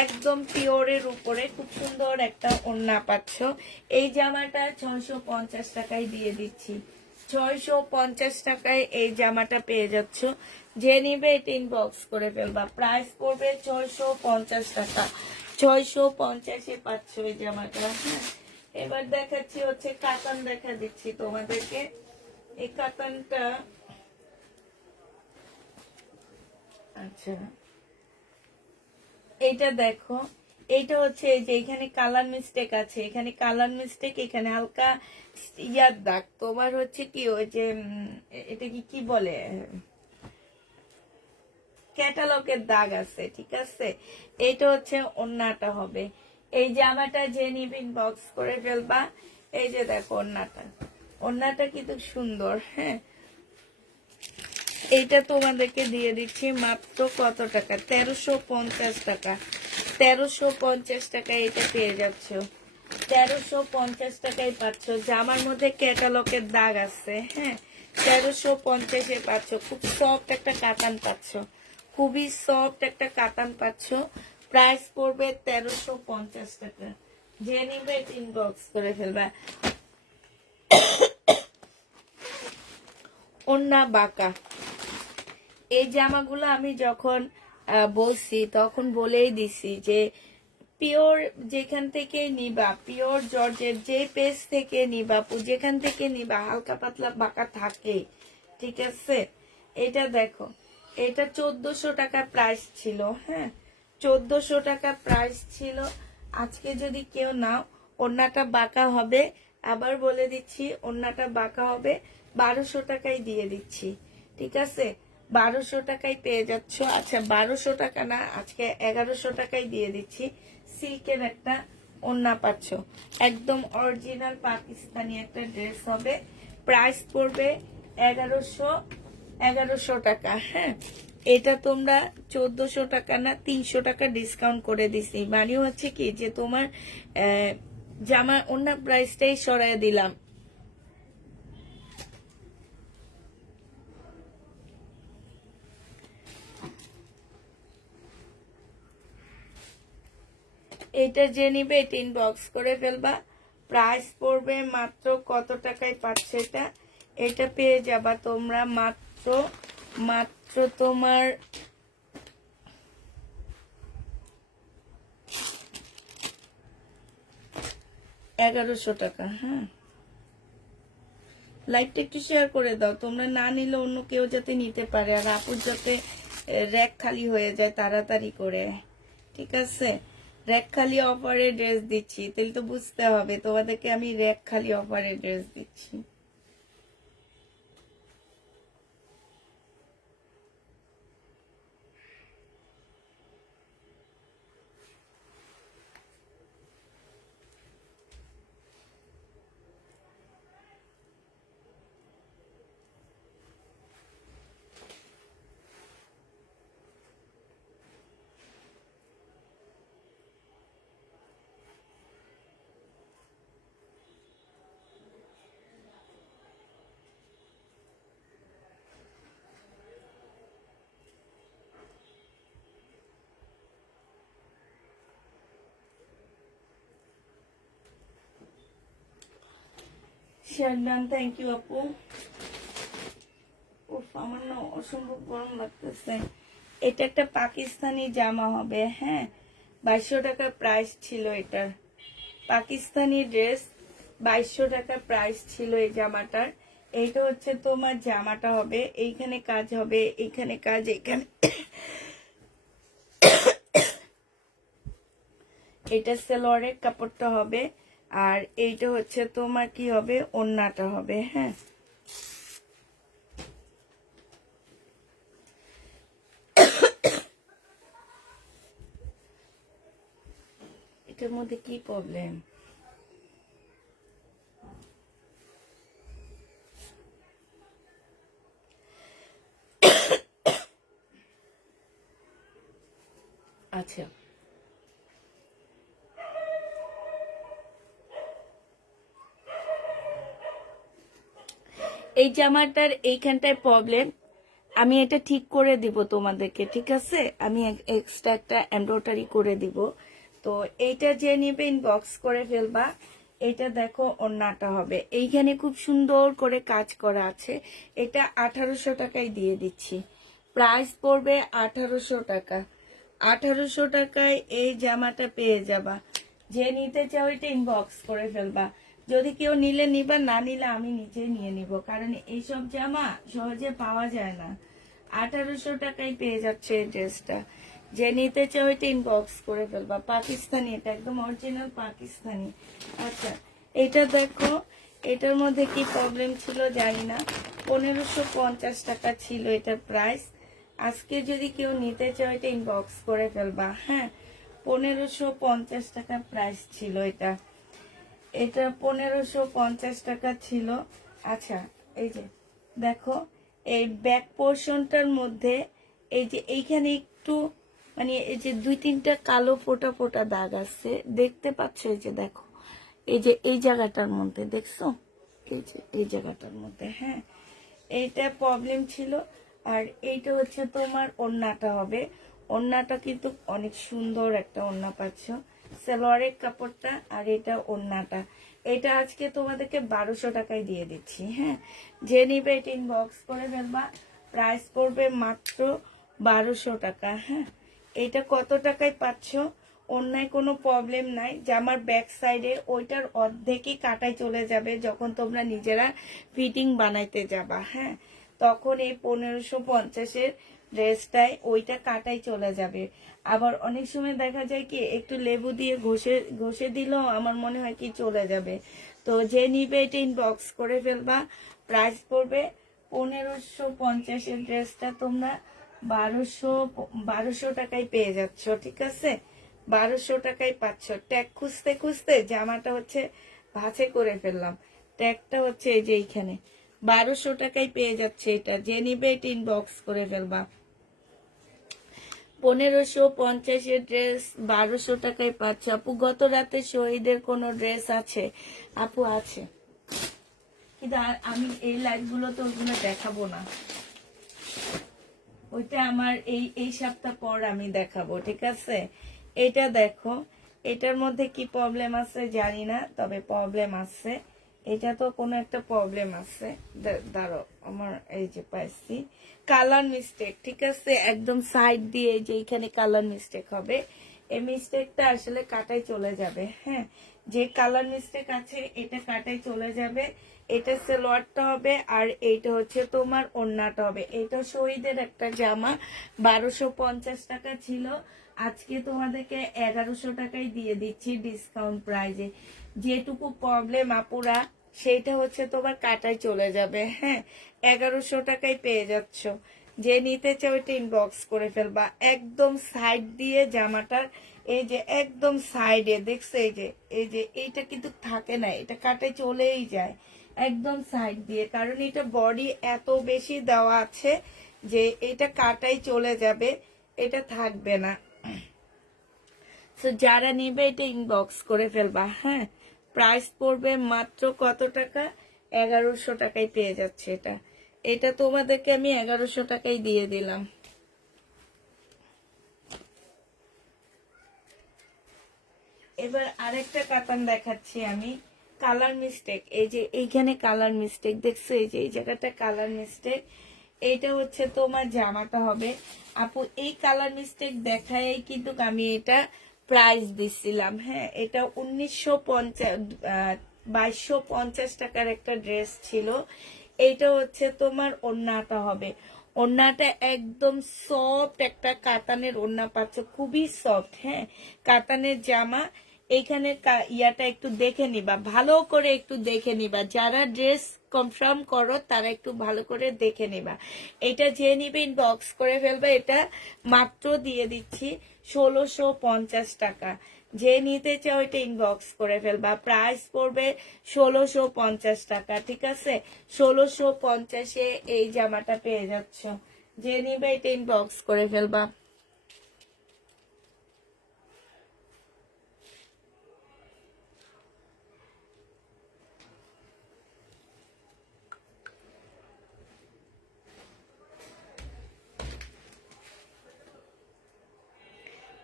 একদম পিওরের উপরে খুব সুন্দর একটা ওড়না পাচ্ছ। এই জামাটা 650 টাকায় দিয়ে দিচ্ছি। 650 টাকায় এই জামাটা পেয়ে যাচ্ছ। যে নিবে এটা ইনবক্স করে ফেলবা। প্রাইস পড়বে 650 টাকা। 650-এ পাচ্ছ এই জামাটা। হ্যাঁ, এবার দেখাচ্ছি হচ্ছে কাতান, দেখা দিচ্ছি তোমাদেরকে। এই কাতানটা, আচ্ছা এইটা দেখো, এইটা হচ্ছে এই যে এখানে কালার মিস্টেক আছে, এখানে কালার মিস্টেক, এখানে হালকা ইয়ার দাগ। তোমার হচ্ছে কি ওই যে এটা কি কি বলে, ক্যাটালগের দাগ আছে, ঠিক আছে। এইটা হচ্ছে ওন্নাটা হবে। এই জামাটা যে নিবে ইনবক্স করে ফেলবা। এই যে দেখো ওন্নাটা, ওন্নাটা কিন্তু সুন্দর। হ্যাঁ, এইটা তোমাদেরকে দিয়ে দিচ্ছি মাত্র কত টাকা, 1350 টাকা। 1350 টাকায় এটা পেয়ে যাচ্ছ। 1350 টাকায় পাচ্ছ। জামার মধ্যে ক্যাটালগের দাগ আছে। হ্যাঁ, 1350-এ পাচ্ছ। খুব সফট একটা কাতান পাচ্ছ, খুবই সফট একটা কাতান পাচ্ছ। প্রাইস পড়বে 1350 টাকা। যে নিবে ইনবক্স করে ফেলবা। ওন্না বাঁকা, এই জামাগুলো আমি যখন বলছি তখন বলেই দিছি যে পিওর যেখান থেকে নিবা, পিওর জর্জের যে পেজ থেকে নিবা, যেখান থেকে নিবা, হালকা পাতলা বাঁকা থাকে, ঠিক আছে। এটা দেখো, এটা 1400 টাকা প্রাইস ছিল। হ্যাঁ, 1400 টাকা প্রাইস ছিল। আজকে যদি কেউ নাও, ওন্নাটা বাঁকা হবে। আবার বলে দিচ্ছি, ওন্নাটা বাঁকা হবে। 1200 টাকায় দিয়ে দিচ্ছি, ঠিক আছে। 1200 টাকায় পেয়ে যাচ্ছ। আচ্ছা 1200 টাকা না, আজকে 1100 টাকায় দিয়ে দিচ্ছি। সিল্কের একটা ওন্না পাচ্ছ, একদম অরিজিনাল পাকিস্তানি একটা ড্রেস হবে। প্রাইস পড়বে 1100 টাকা। হ্যাঁ, এটা তোমরা 1400 টাকা না, 300 টাকা ডিসকাউন্ট করে দিছি। মানে হচ্ছে কি যে তোমার জামা ওন্না প্রাইসটাই সরাই দিলাম। এটা যে নিবে এটা ইনবক্স করে ফেলবা। প্রাইস পড়বে মাত্র কত টাকায় পাচ্ছ এটা, এটা পেয়ে যাবা তোমরা মাত্র মাত্র তোমার 1100 টাকা। হ্যাঁ, লাইভটা একটু শেয়ার করে দাও, তোমরা না নিলে অন্য কেউ যাতে নিতে পারে, আর আপুর যাতে র্যাক খালি হয়ে যায় তাড়াতাড়ি করে, ঠিক আছে। র্যাক খালি অফারে ড্রেস দিচ্ছি, তাহলে তো বুঝতে হবে তোমাদেরকে আমি র্যাক খালি অফারে ড্রেস দিচ্ছি। শারমিন থ্যাংক ইউ আপু। উফ, আমার না অসম্ভব গরম লাগতেছে। এটা একটা পাকিস্তানি জামা হবে। হ্যাঁ, 2200 টাকা প্রাইস ছিল এটার। পাকিস্তানি ড্রেস, 2200 টাকা প্রাইস ছিল এই জামাটার। এইটা হচ্ছে তোমার জামাটা হবে, এইখানে কাজ হবে, এইখানে কাজ, এইখানে এটা সেলোয়ারের কাপড়টা হবে, আর এইটা হচ্ছে তোমার কি হবে, ওন্নাটা হবে। হ্যাঁ, এটার মধ্যে কি প্রবলেম? আচ্ছা, এই জামাটার এইখানটায় প্রবলেম, আমি এটা ঠিক করে দিব তোমাদেরকে, ঠিক আছে। আমি এক্সট্রা একটা এমব্রয়ডারি করে দিব। তো এইটা যে নিবে ইনবক্স করে ফেলবা। এটা দেখো ওড়নাটা হবে, এইখানে খুব সুন্দর করে কাজ করা আছে। এটা 1800 টাকায় দিয়ে দিচ্ছি, প্রাইস পড়বে 1800 টাকা। 1800 টাকায় এই জামাটা পেয়ে যাবা। যে নিতে চাও এটা ইনবক্স করে ফেলবা। যদি কেউ নিলে নিবা, না নিলে আমি নিজেই নিয়ে নিব, কারণ এইসব জামা সহজে পাওয়া যায় না। 1800 টাকায় পেয়ে যাচ্ছে এই ড্রেসটা। যে নিতে চাও এটা ইনবক্স করে ফেলবা। পাকিস্তানি, এটা একদম অরিজিনাল পাকিস্তানি। আচ্ছা, এটা দেখো, এটার মধ্যে কি প্রবলেম ছিল জানি না, 1550 টাকা ছিল এটার প্রাইস। আজকে যদি কেউ নিতে চাও এটা ইনবক্স করে ফেলবা। হ্যাঁ, 1550 টাকা প্রাইস ছিল এটা। এটা 1550 টাকা ছিল। আচ্ছা, এই যে দেখো, এই ব্যাক পোর্শনটার মধ্যে এই যে এইখানে একটু মানে এই যে 2-3টা কালো ফোটা ফোটা দাগ আছে, দেখতে পাচ্ছ? এই যে দেখো, এই যে এই জায়গাটার মধ্যে দেখছো, এই যে এই জায়গাটার মধ্যে। হ্যাঁ, এইটা প্রবলেম ছিল। আর এইটা হচ্ছে তোমার ওড়নাটা হবে। ওড়নাটা কিন্তু অনেক সুন্দর একটা ওড়না পাচ্ছ, সালোয়ারের কাপড়টা, আর এটা ওড়নাটা। এটা আজকে তোমাদেরকে 1200 টাকায় দিয়ে দিচ্ছি। হ্যাঁ, যে নিবে এটা ইনবক্স করে ফেলবা। প্রাইস পড়বে মাত্র 1200 টাকা। হ্যাঁ, এটা কত টাকায় পাচ্ছ? অন্যায় কোনো প্রবলেম নাই। জামার ব্যাক সাইডে ওইটার অর্ধেকই কাটায় চলে যাবে যখন তোমরা নিজেরা ফিটিং বানাইতে যাবা। হ্যাঁ, তখন এই 1550-এর ড্রেসটায় ওইটা কাটাই চলে যাবে। আবার অনেক সময় দেখা যায় কি একটু লেবু দিয়ে ঘষে ঘষে দিলেও আমার মনে হয় কি চলে যাবে। তো যে নিবে এটা ইনবক্স করে ফেলবা। প্রাইস পড়বে 1550-এর ড্রেসটা তোমরা 1200 টাকায় পেয়ে যাচ্ছ। ঠিক আছে, 1200 টাকায় পাচ্ছ। ট্যাগ খুঁজতে খুঁজতে জামাটা হচ্ছে ভাঁজে করে ফেললাম। ট্যাগটা হচ্ছে এই যে এইখানে 1200 টাকায় পেয়ে যাচ্ছে এটা। যে নিবে এটা ইনবক্স করে ফেলবা। 1550-এর ড্রেস 1200 টাকায় পাচ্ছ। আপু, গত রাতে শহীদের কোনো ড্রেস আছে? আপু আছে, কিন্তু আমি এই লাইভগুলো তো ওগুলো দেখাবো না, ওইটা আমার এই সপ্তাহ পর আমি দেখাবো। ঠিক আছে, এটা দেখো, এটার মধ্যে কি প্রবলেম আছে জানি না, তবে প্রবলেম আছে। এটা তো কোনো একটা প্রবলেম আছে। দাঁড়ো, আমার এই যে পাইছি কালার মিস্টেক। ঠিক আছে, একদম সাইড দিয়ে এই যে এইখানে কালার মিস্টেক হবে। এই মিস্টেকটা আসলে কাটাই চলে যাবে। হ্যাঁ, যে কালার মিস্টেক আছে এটা কাটাই চলে যাবে। এটা সালোয়ারটা হবে, আর এইটা হচ্ছে তোমার ওড়নাটা হবে। এটা শহীদের একটা জামা, 1250 টাকা ছিল, আজকে তোমাদেরকে 1100 টাকায় দিয়ে দিচ্ছি ডিসকাউন্ট প্রাইজে। যেটুকু প্রবলেম আপুরা, সেইটা হচ্ছে তোমার কাটায় চলে যাবে। হ্যাঁ, 1100 টাকায় পেয়ে যাচ্ছ। যে নিতে চাও এটা ইনবক্স করে ফেলবা। একদম সাইড দিয়ে জামাটার এই যে একদম সাইডে দেখছো, এই যে এইটা কিন্তু থাকে না, এটা কাটায় চলেই যায় একদম সাইড দিয়ে, কারণ এটা বডি এত বেশি দেওয়া আছে যে এটা কাটাই চলে যাবে, এটা থাকবে না। তো যারা নিবে এটা ইনবক্স করে ফেলবা। হ্যাঁ, প্রাইস পড়বে মাত্র কত টাকা? 1100 টাকায় পেয়ে যাচ্ছে এটা। এটা তোমাদেরকে আমি 1100 টাকায় দিয়ে দিলাম। এবার আরেকটা কাতান দেখাচ্ছি আমি। কালার মিস্টেক, এই যে এইখানে কালার মিস্টেক দেখছো, এই যে এই জায়গাটা কালার মিস্টেক। এইটা হচ্ছে তোমার জামাটা হবে। আপু, এই কালার মিস্টেক দেখায় কিন্তু আমি এটা প্রাইস দিছিলাম। হ্যাঁ, এটা 2250 টাকার একটা ড্রেস ছিল। এইটা হচ্ছে তোমার ওড়নাটা হবে। ওড়নাটা একদম সফট একটা কাতানের ওড়না পাচ্ছ, খুবই সফট। হ্যাঁ, কাতানের জামা। এইখানে ইয়াটা একটু দেখে নিবা, ভালো করে একটু দেখে নিবা। যারা ড্রেস কনফার্ম করো তারা একটু ভালো করে দেখে নিবা। এটা যে নিবে ইনবক্স করে ফেলবে। এটা মাত্র দিয়ে দিচ্ছি 1650 টাকা। যে নিতে চাও এটা ইনবক্স করে ফেলবা। প্রাইস পড়বে 1650 টাকা। ঠিক আছে, 1650-এ এই জামাটা পেয়ে যাচ্ছ। যে নিবে এটা ইনবক্স করে ফেলবা।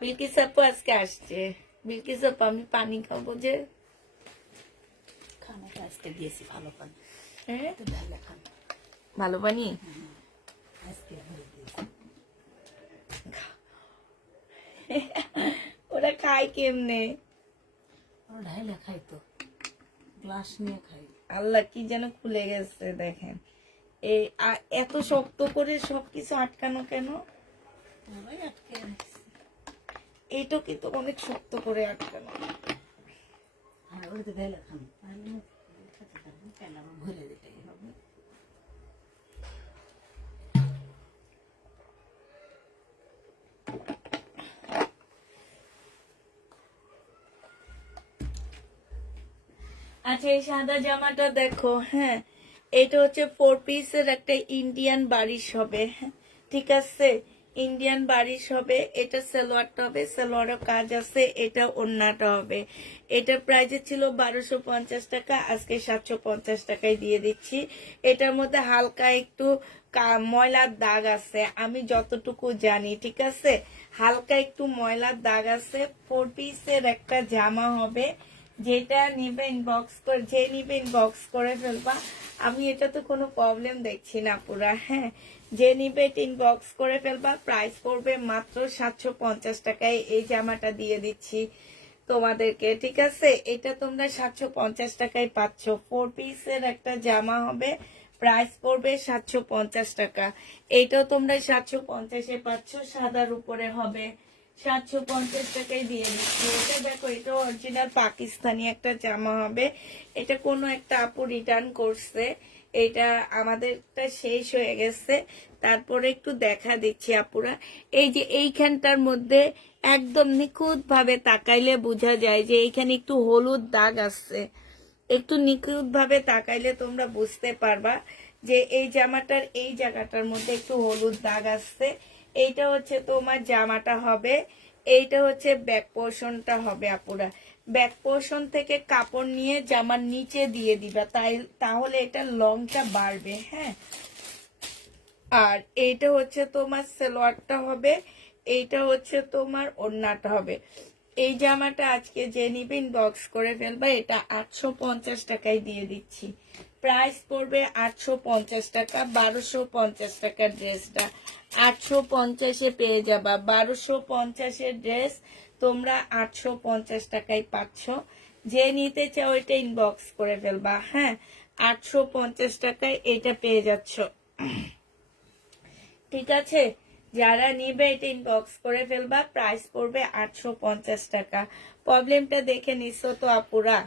বিলকিস আপু আজকে আসছে। বিলকিস আপু, আমি পানি খাবো যে। আজকে দিয়েছি ভালো পানি, হ্যাঁ তো ডাল এখন ভালো পানি। আজকে ভরে দিয়েছি। ওরা খায় কেমনে? ওরা ঢাইলে খাই তো, গ্লাস নিয়ে খাই। আল্লাহ কি যেন খুলে গেছে দেখেন। এই এত শক্ত করে সবকিছু আটকানো কেন? ওরাই আটকে রাখছে। এইটা কিন্তু অনেক শক্ত করে আটকানো। আর ওরা তো ঢাইলে খান, তাহলে খেতে পারবো, তাহলে আবার ভরে দিতেই হবে। আচ্ছা এই সাদা জামাটা দেখো, হ্যাঁ এটা হচ্ছে 4 পিসের একটা ইন্ডিয়ান বারিশ হবে, হ্যাঁ ঠিক আছে, ইন্ডিয়ান বারিশ হবে। এটা সালোয়ারটা হবে, সালোয়ারও কাজ আছে, এটা ওড়নাটা হবে। এটা প্রাইসে ছিল 1250 টাকা, আজকে 750 টাকায় দিয়ে দিচ্ছি। এটার মধ্যে হালকা একটু ময়লার দাগ আছে, আমি যতটুকু জানি, ঠিক আছে, হালকা একটু ময়লার দাগ আছে। 4 পিসের একটা জামা হবে, যেটা নিবে ইনবক্স করে, যে নিবে ইনবক্স করে ফেলবা। আমি এটা তো কোনো প্রবলেম দেখছি না পুরা, হ্যাঁ যে নিবে এটা ইনবক্স করে ফেলবা। প্রাইস পড়বে মাত্র 750 টাকায়, এই জামাটা দিয়ে দিচ্ছি তোমাদেরকে, ঠিক আছে। এটা তোমরা 750 টাকায় পাচ্ছ। 4 পিসের একটা জামা হবে, প্রাইস পড়বে 750 টাকা। এইটাও তোমরা 750-এ পাচ্ছ, সাদার উপরে হবে, 750 টাকায় দিয়ে দিচ্ছি। এটা দেখো, এটা অরিজিনাল পাকিস্তানি একটা জামা হবে। এটা কোনো একটা আপু রিটার্ন করছে, এটা আমাদেরটা শেষ হয়ে গেছে, তারপরে একটু দেখা দিচ্ছি আপুরা। এই যে এইখানটার মধ্যে একদম নিখুঁত ভাবে তাকাইলে বোঝা যায় যে এইখানে একটু হলুদ দাগ আছে। একটু নিখুঁত ভাবে তাকাইলে তোমরা বুঝতে পারবা যে এই জামাটার এই জায়গাটার মধ্যে একটু হলুদ দাগ আসছে। এইটা হচ্ছে তোমার জামাটা হবে, এইটা হচ্ছে ব্যাক পোর্শনটা হবে আপুরা। ব্যাক পোর্শন থেকে কাপড় নিয়ে জামার নিচে দিয়ে দিবা, তাহলে এটা লংটা বাড়বে, হ্যাঁ। আর এইটা হচ্ছে তোমার সালোয়ারটা হবে, এইটা হচ্ছে তোমার ওড়নাটা হবে। এই জামাটা আজকে যে নিবে ইনবক্স করে ফেলবা, এটা 850 টাকায় দিয়ে দিচ্ছি। প্রাইস পড়বে 850 টাকা, 1250 টাকার ড্রেসটা 850-এ পেয়ে যাবা। 1250-এর ড্রেস তোমরা 850 টাকায় পাচ্ছ। যে নিতে চাও এটা ইনবক্স করে ফেলবা, হ্যাঁ 850 টাকায় এটা পেয়ে যাচ্ছ, ঠিক আছে। যারা নিবে এটা ইনবক্স করে ফেলবা, প্রাইস পড়বে 850 টাকা। প্রবলেমটা দেখে নিছো তো আপুরা,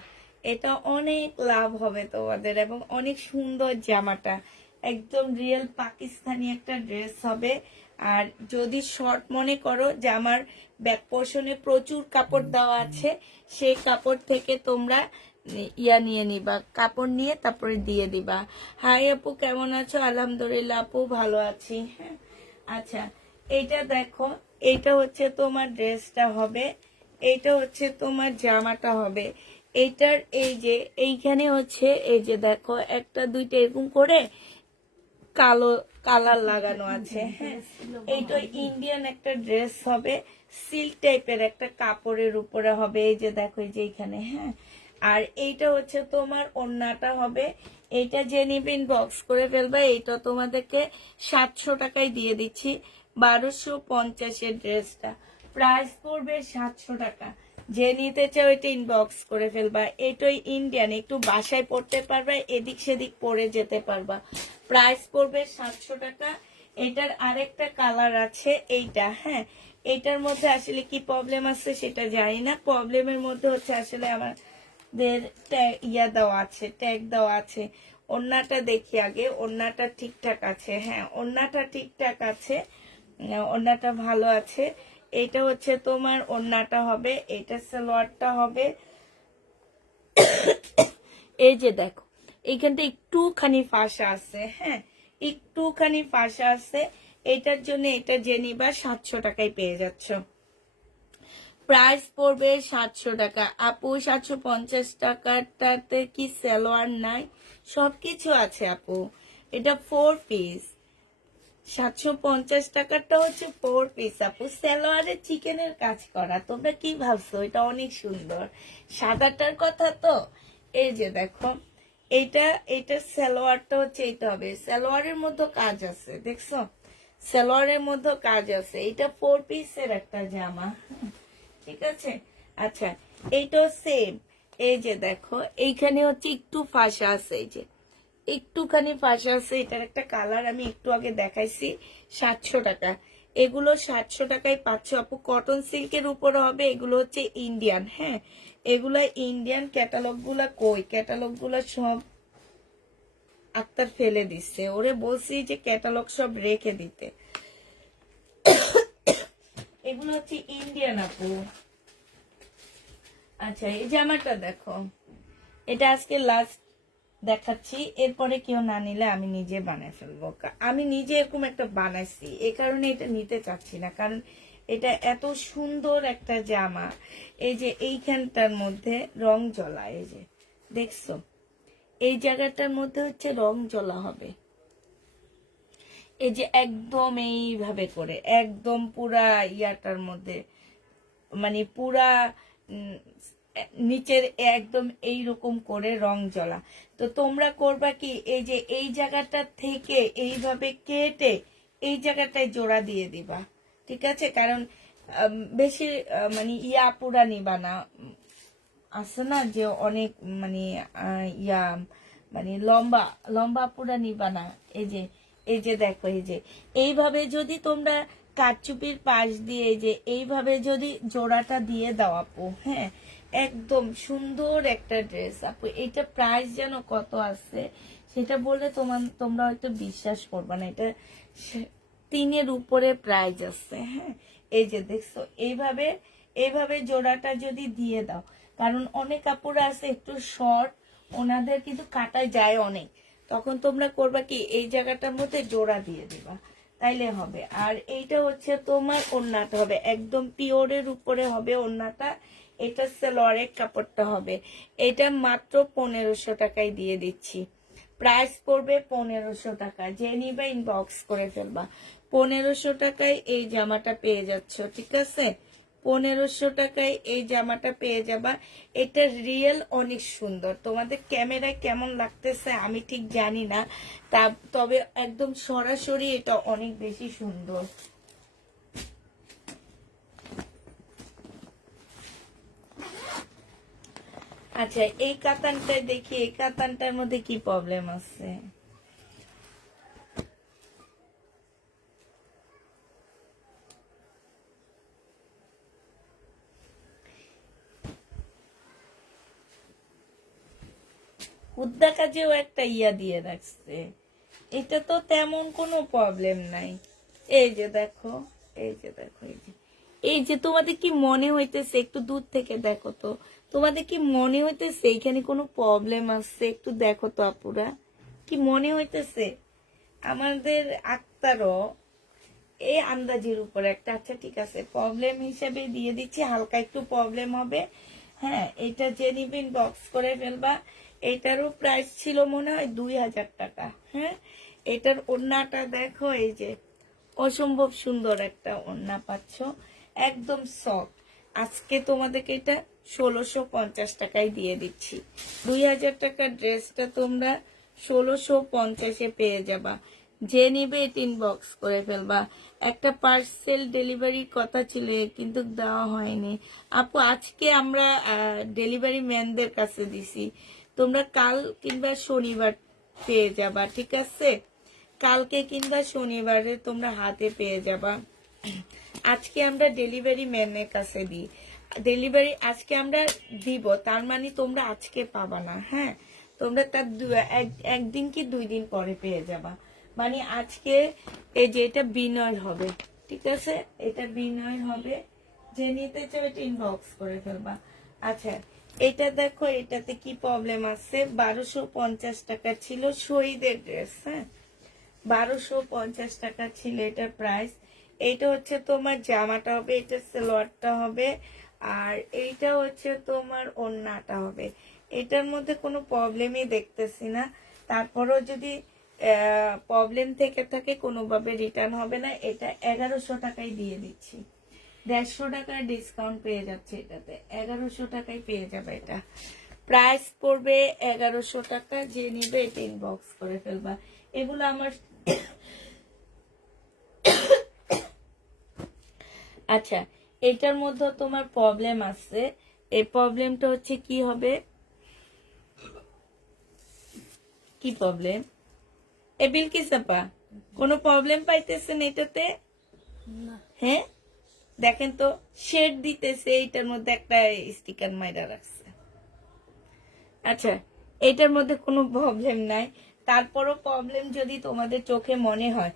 এটা অনেক লাভ হবে তোমাদের, এবং অনেক সুন্দর জামাটা, একদম রিয়েল পাকিস্তানি একটা ড্রেস হবে। আর যদি শর্ট মনে করো, জামার ব্যাক পোর্শনে প্রচুর কাপড় দেওয়া আছে, সেই কাপড় থেকে তোমরা ইয়া নিয়ে নিবা, কাপড় নিয়ে তারপরে দিয়ে দিবা। হাই আপু, কেমন আছো? আলহামদুলিল্লাহ আপু, ভালো আছি, হ্যাঁ। আচ্ছা এইটা দেখো, এইটা হচ্ছে তোমার ড্রেসটা হবে, এইটা হচ্ছে তোমার জামাটা হবে। এইটার এই যে এইখানে হচ্ছে, এই যে দেখো একটা দুইটা এরকম করে কালো কালার লাগানো আছে, হ্যাঁ। এইটা ইন্ডিয়ান একটা ড্রেস হবে, সিল্ক টাইপের একটা কাপড়ের উপরে হবে, এই যে দেখো এই যে এইখানে, হ্যাঁ। আর এইটা হচ্ছে তোমার ওড়নাটা হবে। এইটা যে নিবে ইনবক্স করে ফেলবে, এইটা তোমাদেরকে 700 টাকায় দিয়ে দিচ্ছি। 1250-এর ড্রেসটা প্রাইস পড়বে 700 টাকা। যে নিতে চাও এটা ইনবক্স করে ফেলবা। এটাই ইন্ডিয়ান, একটু বাসায় পড়তে পারবা, এদিক সেদিক পরে যেতে পারবা। প্রাইস পড়বে 700 টাকা। এটার আরেকটা কালার আছে, এইটা, হ্যাঁ। এইটার মধ্যে আসলে কি প্রবলেম আছে সেটা জানি না। প্রবলেমের মধ্যে হচ্ছে আসলে আমাদের ইয়া দেওয়া আছে, ট্যাগ দেওয়া আছে। ওড়নাটা দেখি আগে, ওড়নাটা ঠিকঠাক আছে, হ্যাঁ ওড়নাটা ঠিকঠাক আছে, ওড়নাটা ভালো আছে। এইটা হচ্ছে তোমার ওড়নাটা হবে, এটা সালোয়ারটা হবে। এই যে দেখো এইখানটা একটুখানি ফাঁসা আছে, হ্যাঁ একটুখানি ফাঁসা আছে। এটার জন্য এটা যে নিবা 700 টাকায় পেয়ে যাচ্ছ। প্রাইস পড়বে 700 টাকা। আপু 750 টাকাটাতে কি সালোয়ার নাই? সবকিছু আছে আপু, এটা 4 পিস। 750 টাকাটা হচ্ছে 4 পিস আপু, সালোয়ারে চিকেনের কাজ করা। তোমরা কি ভাবছো এটা অনেক সুন্দর? সাদাটার কথা তো, এই যে দেখো এইটা এইটার সালোয়ারটা হচ্ছে এইটা হবে, সালোয়ারের মধ্যে কাজ আছে, দেখছো সালোয়ারের মধ্যে কাজ আছে। এটা 4 পিসের একটা জামা, ঠিক আছে। আচ্ছা, এইটাও সেম। এই যে দেখো এইখানে হচ্ছে একটু ফাঁসা আছে, এই যে একটুখানি ফাঁসা আছে। এটার একটা কালার আমি একটু আগে দেখাইছি, 700 টাকা। এগুলো 700 টাকায় পাচ্ছ আপু। কটন সিল্কের উপরে হবে। এগুলো হচ্ছে ইন্ডিয়ান, হ্যাঁ এগুলা ইন্ডিয়ান। ক্যাটালগ গুলা কই? ক্যাটালগ গুলা সব আক্তার ফেলে দিচ্ছে, ওরে বলছি যে ক্যাটালগ সব রেখে দিতে। এগুলো হচ্ছে ইন্ডিয়ান আপু। আচ্ছা, এই জামাটা দেখো, এটা আজকে লাস্ট দেখাচ্ছি, এরপরে কেউ না নিলে আমি নিজে বানাই ফেলবো। আমি নিজে এরকম একটা বানাইছি, এই কারণে এটা নিতে চাচ্ছি না, কারণ এটা এত সুন্দর একটা জামা। এই যে এইখানটার মধ্যে রং জ্বলা, এই যে দেখছো এই জায়গাটার মধ্যে হচ্ছে রং জ্বলা হবে। এই যে একদম এইভাবে করে একদম পুরা ইয়াটার মধ্যে, মানে পুরা নিচের একদম এইরকম করে রং জ্বলা। তো তোমরা করবা কি, এই যে এই জায়গাটা থেকে এইভাবে কেটে এই জায়গাটায় জোড়া দিয়ে দিবা, ঠিক আছে। কারণ বেশি মানে ইয়া পুরা নিবা না, আছে না যে অনেক মানে ইয়া মানে লম্বা লম্বা পুরা নিবা না। এই যে দেখো, এই যে এইভাবে যদি তোমরা কারচুপির পাশ দিয়ে এই যে এইভাবে যদি জোড়াটা দিয়ে দাও আপু, হ্যাঁ একদম সুন্দর একটা ড্রেস আপু। এটা প্রাইস যেন কত আছে সেটা বললে তোমরা হয়তো বিশ্বাস করবে না। এটা 3-এর উপরে প্রাইস আছে, হ্যাঁ। এই যে দেখছো এইভাবে এইভাবে জোড়াটা যদি দিয়ে দাও, কারণ অনেক কাপড় আছে একটু শর্ট, ওনাদের কিন্তু কাটা যায় অনেক, তখন তোমরা করবা কি এই জায়গাটার মধ্যে জোড়া দিয়ে দিবা, তাইলে হবে। আর এইটা হচ্ছে তোমার ওড়নাটা হবে একদম পিওরের উপরে হবে ওড়নাটা। এটা সালোয়ারের কাপড়টা হবে। এটা মাত্র 1500 টাকায় দিয়ে দিচ্ছি। প্রাইস পড়বে 1500 টাকা। যে নিবা ইনবক্স করে ফেলবা। 1500 টাকায় এই জামাটা পেয়ে যাচ্ছ, ঠিক আছে। 1500 টাকায় এই জামাটা পেয়ে যাবা। এটা রিয়েল অনেক সুন্দর। তোমাদের ক্যামেরায় কেমন লাগতেছে আমি ঠিক জানি না, তবে একদম সরাসরি এটা অনেক বেশি সুন্দর। আচ্ছা, এই কাতানটা দেখি, এই কাতানটার মধ্যে কি প্রবলেম আছে। হুদ্দা কাজেও একটা ইয়া দিয়ে রাখছে, এটা তো তেমন কোনো প্রবলেম নাই। এই যে দেখো, এই যে দেখো, এই যে তোমাদের কি মনে হইতেছে, একটু দূর থেকে দেখো তো, তোমাদের কি মনে হইতেছে এখানে কোনো প্রবলেম আছে? একটু দেখো তো আপুরা, কি মনে হইতেছে? আমাদের আক্তারও এই আন্দাজের উপরে একটা, আচ্ছা ঠিক আছে প্রবলেম হিসেবে দিয়ে দিচ্ছি, হালকা একটু প্রবলেম হবে, হ্যাঁ। এটা যে নিবেন বক্স করে ফেলবা। এটারও প্রাইস ছিল মনে হয় 2000 টাকা, হ্যাঁ। এটার ওড়নাটা দেখো, এই যে অসম্ভব সুন্দর একটা ওড়না পাচ্ছ, একদম সফট। আজকে তোমাদেরকে এটা 1650 টাকায় দিয়ে দিচ্ছি। 2000 টাকার ড্রেসটা তোমরা 1650-এ পেয়ে যাবা। যে নিবে এটা ইনবক্স করে ফেলবা। একটা পার্সেল ডেলিভারির কথা ছিল কিন্তু দেওয়া হয়নি আপু। আজকে আমরা ডেলিভারি ম্যানদের কাছে দিছি, তোমরা কাল কিংবা শনিবার পেয়ে যাবা, ঠিক আছে। কালকে কিংবা শনিবারে তোমরা হাতে পেয়ে যাবা। আজকে আমরা ডেলিভারি ম্যানের কাছে দিই, ডেলিভারি আজকে আমরা দিব, তার মানে তোমরা আজকে পাবা না, হ্যাঁ। তোমরা তার একদিন কি 2 দিন পরে পেয়ে যাবা। মানে আজকে এই যে এটা বিনয় হবে, ঠিক আছে, এটা বিনয় হবে। যে নিতে চাও এটা ইনবক্স করে ফেলবা। আচ্ছা, এটা দেখো, এটাতে কি প্রবলেম আছে। 1250 টাকা ছিল শহীদের ড্রেস, হ্যাঁ 1250 টাকা ছিল এটার প্রাইস। এইটা হচ্ছে তোমার জামাটা হবে, এটা সালোয়ারটা হবে, আর এইটা হচ্ছে তোমার ওড়নাটা হবে। এটার মধ্যে কোনো প্রবলেমই দেখতেছি না। তারপরও যদি প্রবলেম থেকে থাকে কোনোভাবে রিটার্ন হবে না। এটা 1100 টাকায় দিয়ে দিচ্ছি। 150 টাকার ডিসকাউন্ট পেয়ে যাচ্ছে এটাতে, 1100 টাকায় পেয়ে যাবে এটা। প্রাইস পড়বে 1100 টাকা, যে নিবে এটা ইনবক্স করে ফেলবা। এগুলো আমার আচ্ছা, এটার মধ্যে তোমার প্রবলেম আছে। এই প্রবলেমটা হচ্ছে কি হবে, কি প্রবলেম? এ বিলকিস আপা, কোনো প্রবলেম পাইতেছেন এটাতে? না হ্যাঁ, দেখেন তো শেড দিতেছে, এইটার মধ্যে একটা স্টিকার মাইরা রাখছে। আচ্ছা, এইটার মধ্যে কোনো প্রবলেম নাই, তারপরও প্রবলেম যদি তোমাদের চোখে মনে হয়,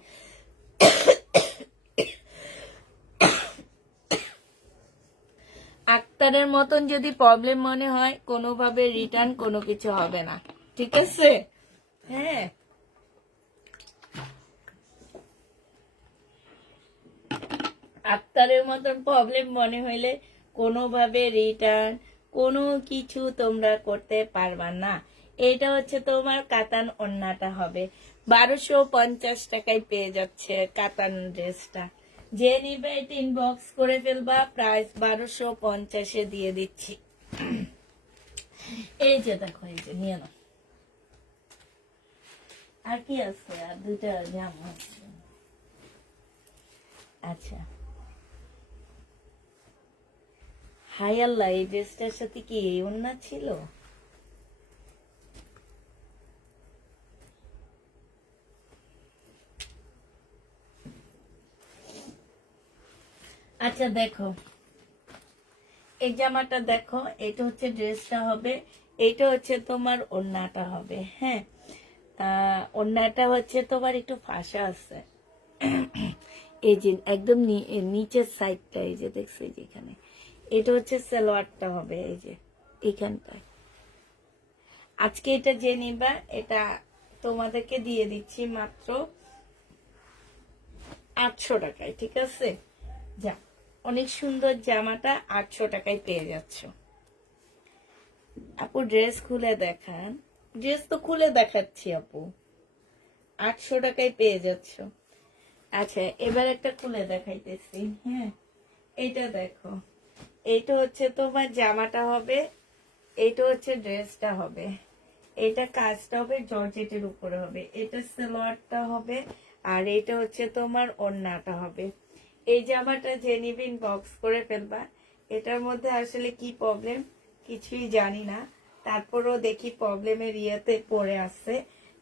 আক্তারের মতন যদি প্রবলেম মনে হয়, কোনোভাবে রিটার্ন কোনো কিছু হবে না, ঠিক আছে? হ্যাঁ, আক্তারের মতন প্রবলেম মনে হইলে কোনোভাবে রিটার্ন কোনো কিছু তোমরা করতে পারবা না। এটা হচ্ছে তোমার কাতান ওন্নাটা হবে 1250 টাকায় পেয়ে যাচ্ছে কাতান ড্রেসটা। যে নিবে এটা ইনবক্স করে ফেলবা, প্রাইস 1250 দিয়ে দিচ্ছি। এই যে দেখো, এই যে নিয়ে নাও। আর কি আছে? আর দুইটা জামা আছে। আচ্ছা, হাই আল্লাহ, এই ড্রেসটার সাথে কি এই ওন্না ছিল? আচ্ছা দেখো, এই জামাটা দেখো, এটা হচ্ছে ড্রেসটা হবে, এটা হচ্ছে তোমার ওড়নাটা হবে। হ্যাঁ, ওড়নাটা হচ্ছে তোমার একটু ফাঁসা আছে, এই যে একদম নিচের সাইডটা, এই যে দেখছো, এই যে এখানে। এটা হচ্ছে সালোয়ারটা হবে, এই যে এখানটায়। আজকে এটা যে নিবা, এটা তোমাদেরকে দিয়ে দিচ্ছি মাত্র 800 টাকায়, ঠিক আছে? যা, অনেক সুন্দর জামাটা 800 টাকায় পেয়ে যাচ্ছ। আপু ড্রেস খুলে দেখান। ড্রেস তো খুলে দেখাচ্ছি আপু, 800 টাকায় পেয়ে যাচ্ছ। আচ্ছা, এবার একটা খুলে দেখাইতেছি। হ্যাঁ, এইটা দেখো, এইটা হচ্ছে তোমার জামাটা হবে, এইটা হচ্ছে ড্রেসটা হবে, এটা কাজটা হবে জর্জেটের উপরে হবে, এটা সালোয়ারটা হবে, আর এটা হচ্ছে তোমার ওড়নাটা হবে। এই জামাটা যে নিবেন বক্স করে ফেলবা। এটার মধ্যে আসলে কি প্রবলেম কিছুই জানি না, তারপরও দেখি প্রবলেমের ইয়েতে পড়ে আছে।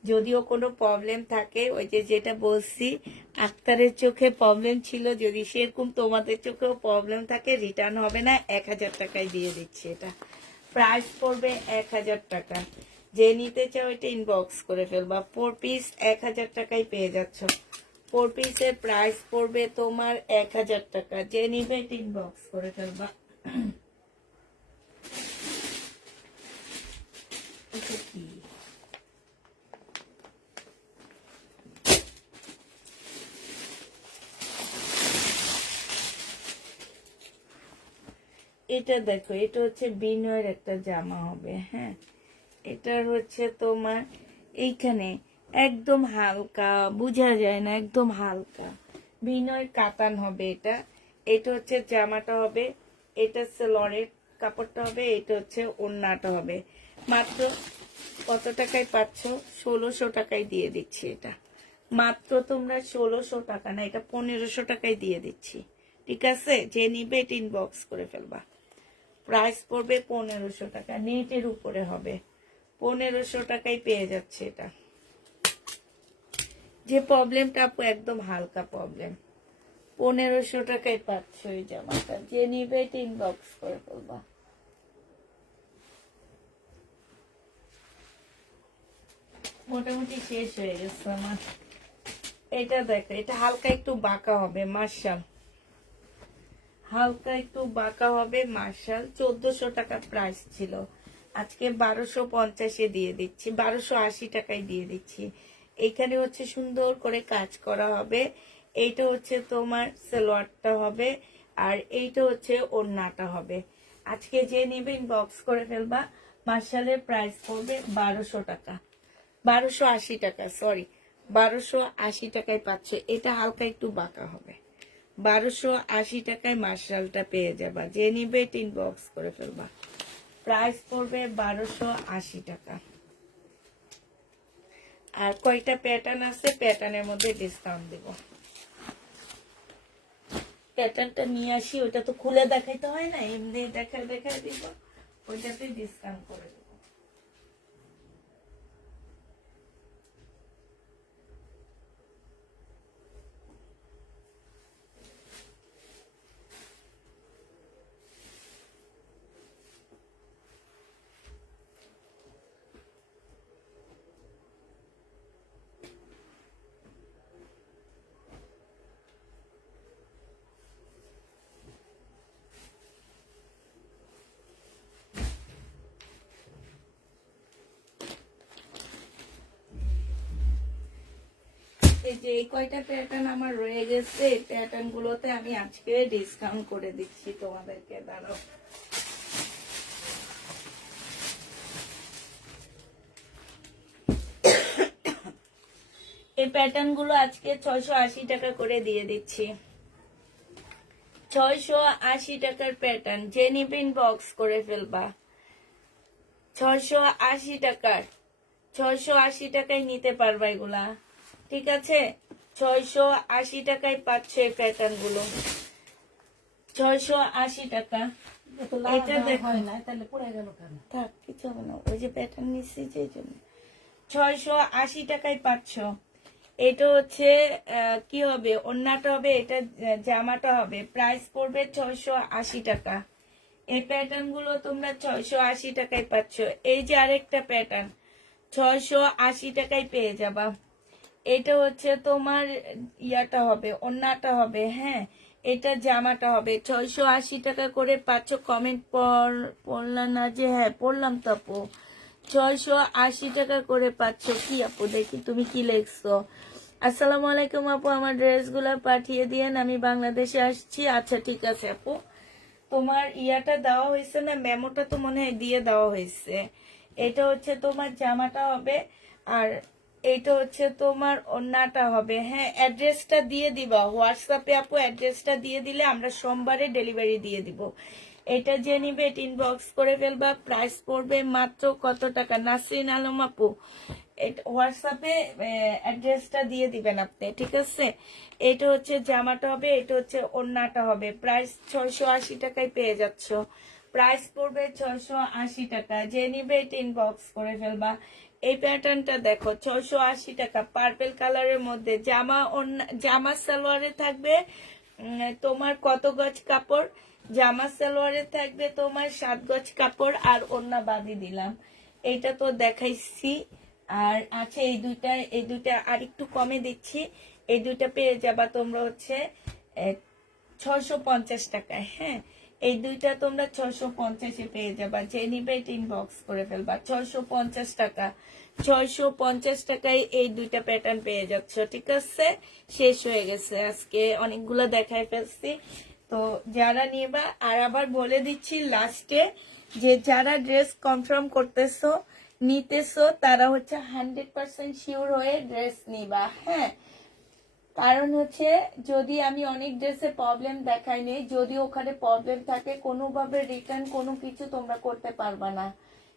যদিও কোনো প্রবলেম থাকে, ওই যে যেটা বলছি, আক্তারের চোখে প্রবলেম ছিল, যদি সেরকম তোমাদের চোখেও প্রবলেম থাকে, রিটার্ন হবে না, 1000 টাকায় দিয়ে দিচ্ছি। এটা প্রাইস পড়বে 1000 টাকা। যে নিতে চাও এটা ইনবক্স করে ফেলবা। 4 পিস 1000 টাকায় পেয়ে যাচ্ছ। 4 পিসের প্রাইস পড়বে তোমার 1000 টাকা। যে নিবে এটা ইনবক্স করে ফেলবা। এটা কি? এটা দেখো, এটা হচ্ছে বিনয়ের একটা জামা হবে। হ্যাঁ, এটার হচ্ছে তোমার এইখানে একদম হালকা, বোঝা যায় না, একদম হালকা বিনয় কাতান হবে এটা। এটা হচ্ছে জামাটা হবে, এটা সেলরের কাপড়টা হবে, এটা হচ্ছে ওড়নাটা হবে। মাত্র কত টাকায় পাচ্ছ? 1600 টাকায় দিয়ে দিচ্ছি এটা। মাত্র তোমরা 1600 টাকা না, এটা 1500 টাকায় দিয়ে দিচ্ছি, ঠিক আছে? যে নিবে এটা ইনবক্স করে ফেলবা। প্রাইস পড়বে 1500 টাকা, নেটের উপরে হবে, 1500 টাকায় পেয়ে যাচ্ছে এটা। যে প্রবলেমটা আপু একদম হালকা প্রবলেম, 1500 টাকায় পাচ্ছ এই জামাটা। যে নিবে এটা ইনবক্স করে ফেলবা। মোটামুটি শেষ হয়ে গেছে আমার। এটা দেখো, এটা হালকা একটু বাঁকা হবে, মার্শাল, হালকা একটু বাঁকা হবে, মার্শাল। 1400 টাকা প্রাইস ছিল, আজকে 1250 দিয়ে দিচ্ছি, 1280 টাকায় দিয়ে দিচ্ছি। এখানে হচ্ছে সুন্দর করে কাজ করা হবে। এইটা হচ্ছে তোমার সালোয়ারটা হবে, আর এইটা হচ্ছে ওড়নাটা হবে। আজকে যে নেবে ইনবক্স করে ফেলবা। মার্শালের প্রাইস পড়বে 1200 টাকা, 1280 টাকা, সরি, 1280 টাকায় পাচ্ছে। এটা হালকা একটু বাঁকা হবে, 1280 টাকায় মার্শালটা পেয়ে যাবা। যে নিবে ইনবক্স করে ফেলবা। প্রাইস পড়বে 1280 টাকা। আর কয়টা প্যাটার্ন আছে, প্যাটার্নের মধ্যে ডিসকাউন্ট দেব। প্যাটার্নটা নিয়ে আসি, ওটা তো খুলে দেখাইতে হয় না, এমনি দেখাই দিব, ওইটাতে ডিসকাউন্ট করে দেবো। এই যে এই কয়টা প্যাটার্ন আমার রয়ে গেছে, এই প্যাটার্ন গুলোতে আমি আজকে ডিসকাউন্ট করে দিচ্ছি তোমাদেরকে। দাঁড়াও, এই প্যাটার্ন গুলো আজকে 680 টাকা করে দিয়ে দিচ্ছি। 680 টাকার প্যাটার্ন, যে নিবেন বক্স করে ফেলবা। 680 টাকার, 680 টাকায় নিতে পারবা এগুলা, ঠিক আছে? 680 টাকায় পাচ্ছ এই প্যাটার্ন গুলো, 680 টাকা। এটা এটা দেখো হয় না, তাহলে পড়ে গেল কেন? থাক, কিছু হবে না, ওই যে প্যাটার্ন নিচ্ছি যে জন্য। 680 টাকায় পাচ্ছ। এটা হচ্ছে কি হবে, ওড়নাটা হবে, এটা জামাটা হবে। প্রাইস পড়বে 680 টাকা। এই প্যাটার্ন গুলো তোমরা 680 টাকায় পাচ্ছ। এই যে আরেকটা প্যাটার্ন 680 টাকায় পেয়ে যাবা। এটা হচ্ছে তোমার ইয়াটা হবে, ওড়নাটা হবে, হ্যাঁ, এটা জামাটা হবে। 680 টাকা করে পাচ্ছ। কমেন্ট পড়লাম না যে, হ্যাঁ পড়লাম তো আপু। 680 টাকা করে পাচ্ছ। কি আপু দেখি তুমি কি লিখছো? আসসালামু আলাইকুম আপু, আমার ড্রেসগুলো পাঠিয়ে দিয়েন, আমি বাংলাদেশে আসছি। আচ্ছা ঠিক আছে আপু, তোমার ইয়াটা দেওয়া হয়েছে না, মেমোটা তো মনে হয় দিয়ে দেওয়া হয়েছে। এটা হচ্ছে তোমার জামাটা হবে, আর এইটা হচ্ছে তোমার ওড়নাটা হবে। হ্যাঁ, অ্যাড্রেসটা দিয়ে দিবা হোয়াটসঅ্যাপে আপু, অ্যাড্রেসটা দিয়ে দিলে আমরা সোমবারে ডেলিভারি দিয়ে দিব। এটা যে নিবে এটা ইনবক্স করে ফেলবা। প্রাইস পড়বে মাত্র কত টাকা? নাসরিন আলম আপু, হোয়াটসঅ্যাপে অ্যাড্রেসটা দিয়ে দিবেন আপনি, ঠিক আছে? এটা হচ্ছে জামাটা হবে, এটা হচ্ছে ওড়নাটা হবে। প্রাইস 680 টাকায় পেয়ে যাচ্ছ। প্রাইস পড়বে 680 টাকা। যে নিবে এটা ইনবক্স করে ফেলবা। এই প্যাটার্নটা দেখো, 680 টাকা, পার্পল কালারের মধ্যে। জামা সালোয়ারে থাকবে তোমার কত গজ কাপড়? জামা সালোয়ারে থাকবে তোমার 7 গজ কাপড়, আর ওড়না বাদি দিলাম। এইটা তো দেখাইছি। আর আছে এই দুইটা আর একটু কমে দিচ্ছি। এই দুইটা পেয়ে যাবা তোমরা হচ্ছে 650 টাকায়। হ্যাঁ, এই দুইটা তোমরা 650-এ পেয়ে যাবা। যে নিবে ইনবক্স করে ফেলবা। 650 টাকা, 650 টাকায় এই দুইটা প্যাটার্ন পেয়ে যাচ্ছ, ঠিক আছে? শেষ হয়ে গেছে, আজকে অনেকগুলো দেখায় ফেলছি। তো যারা নিবা, আর আবার বলে দিচ্ছি লাস্টে, যে যারা ড্রেস কনফার্ম করতেছো নিতেছো তারা হচ্ছে 100% শিওর হয়ে ড্রেস নিবা। হ্যাঁ, কারণ হচ্ছে যদি আমি অনেক ড্রেসে প্রবলেম দেখাই নেই, যদি ওখানে প্রবলেম থাকে কোনোভাবে রিটার্ন কোনো কিছু তোমরা করতে পারবা না।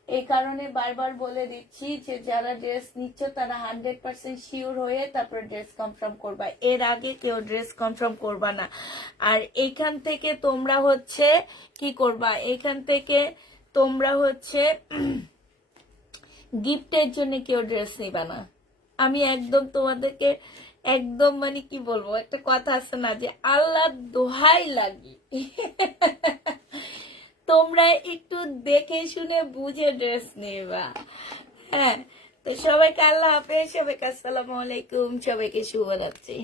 এই কারণে বারবার বলে দিচ্ছি যে যারা ড্রেস নিচ্ছ তারা 100% শিওর হয়ে তারপর ড্রেস কনফার্ম করবা। এর আগে কেউ ড্রেস কনফার্ম করবা না। আর এইখান থেকে তোমরা হচ্ছে কি করবা, এইখান থেকে তোমরা হচ্ছে গিফটের জন্য কেউ ড্রেস নিবা না। আমি একদম তোমাদেরকে একদম মানে কি বলবো, একটা কথা আছে না যে আল্লাহর দোহাই লাগি, তোমরা একটু দেখে শুনে বুঝে ড্রেস নেবা। হ্যাঁ, তো সবাইকে আল্লাহ হাফেজ, সবাইকে আসসালামু আলাইকুম, সবাইকে শুভরাত্রি।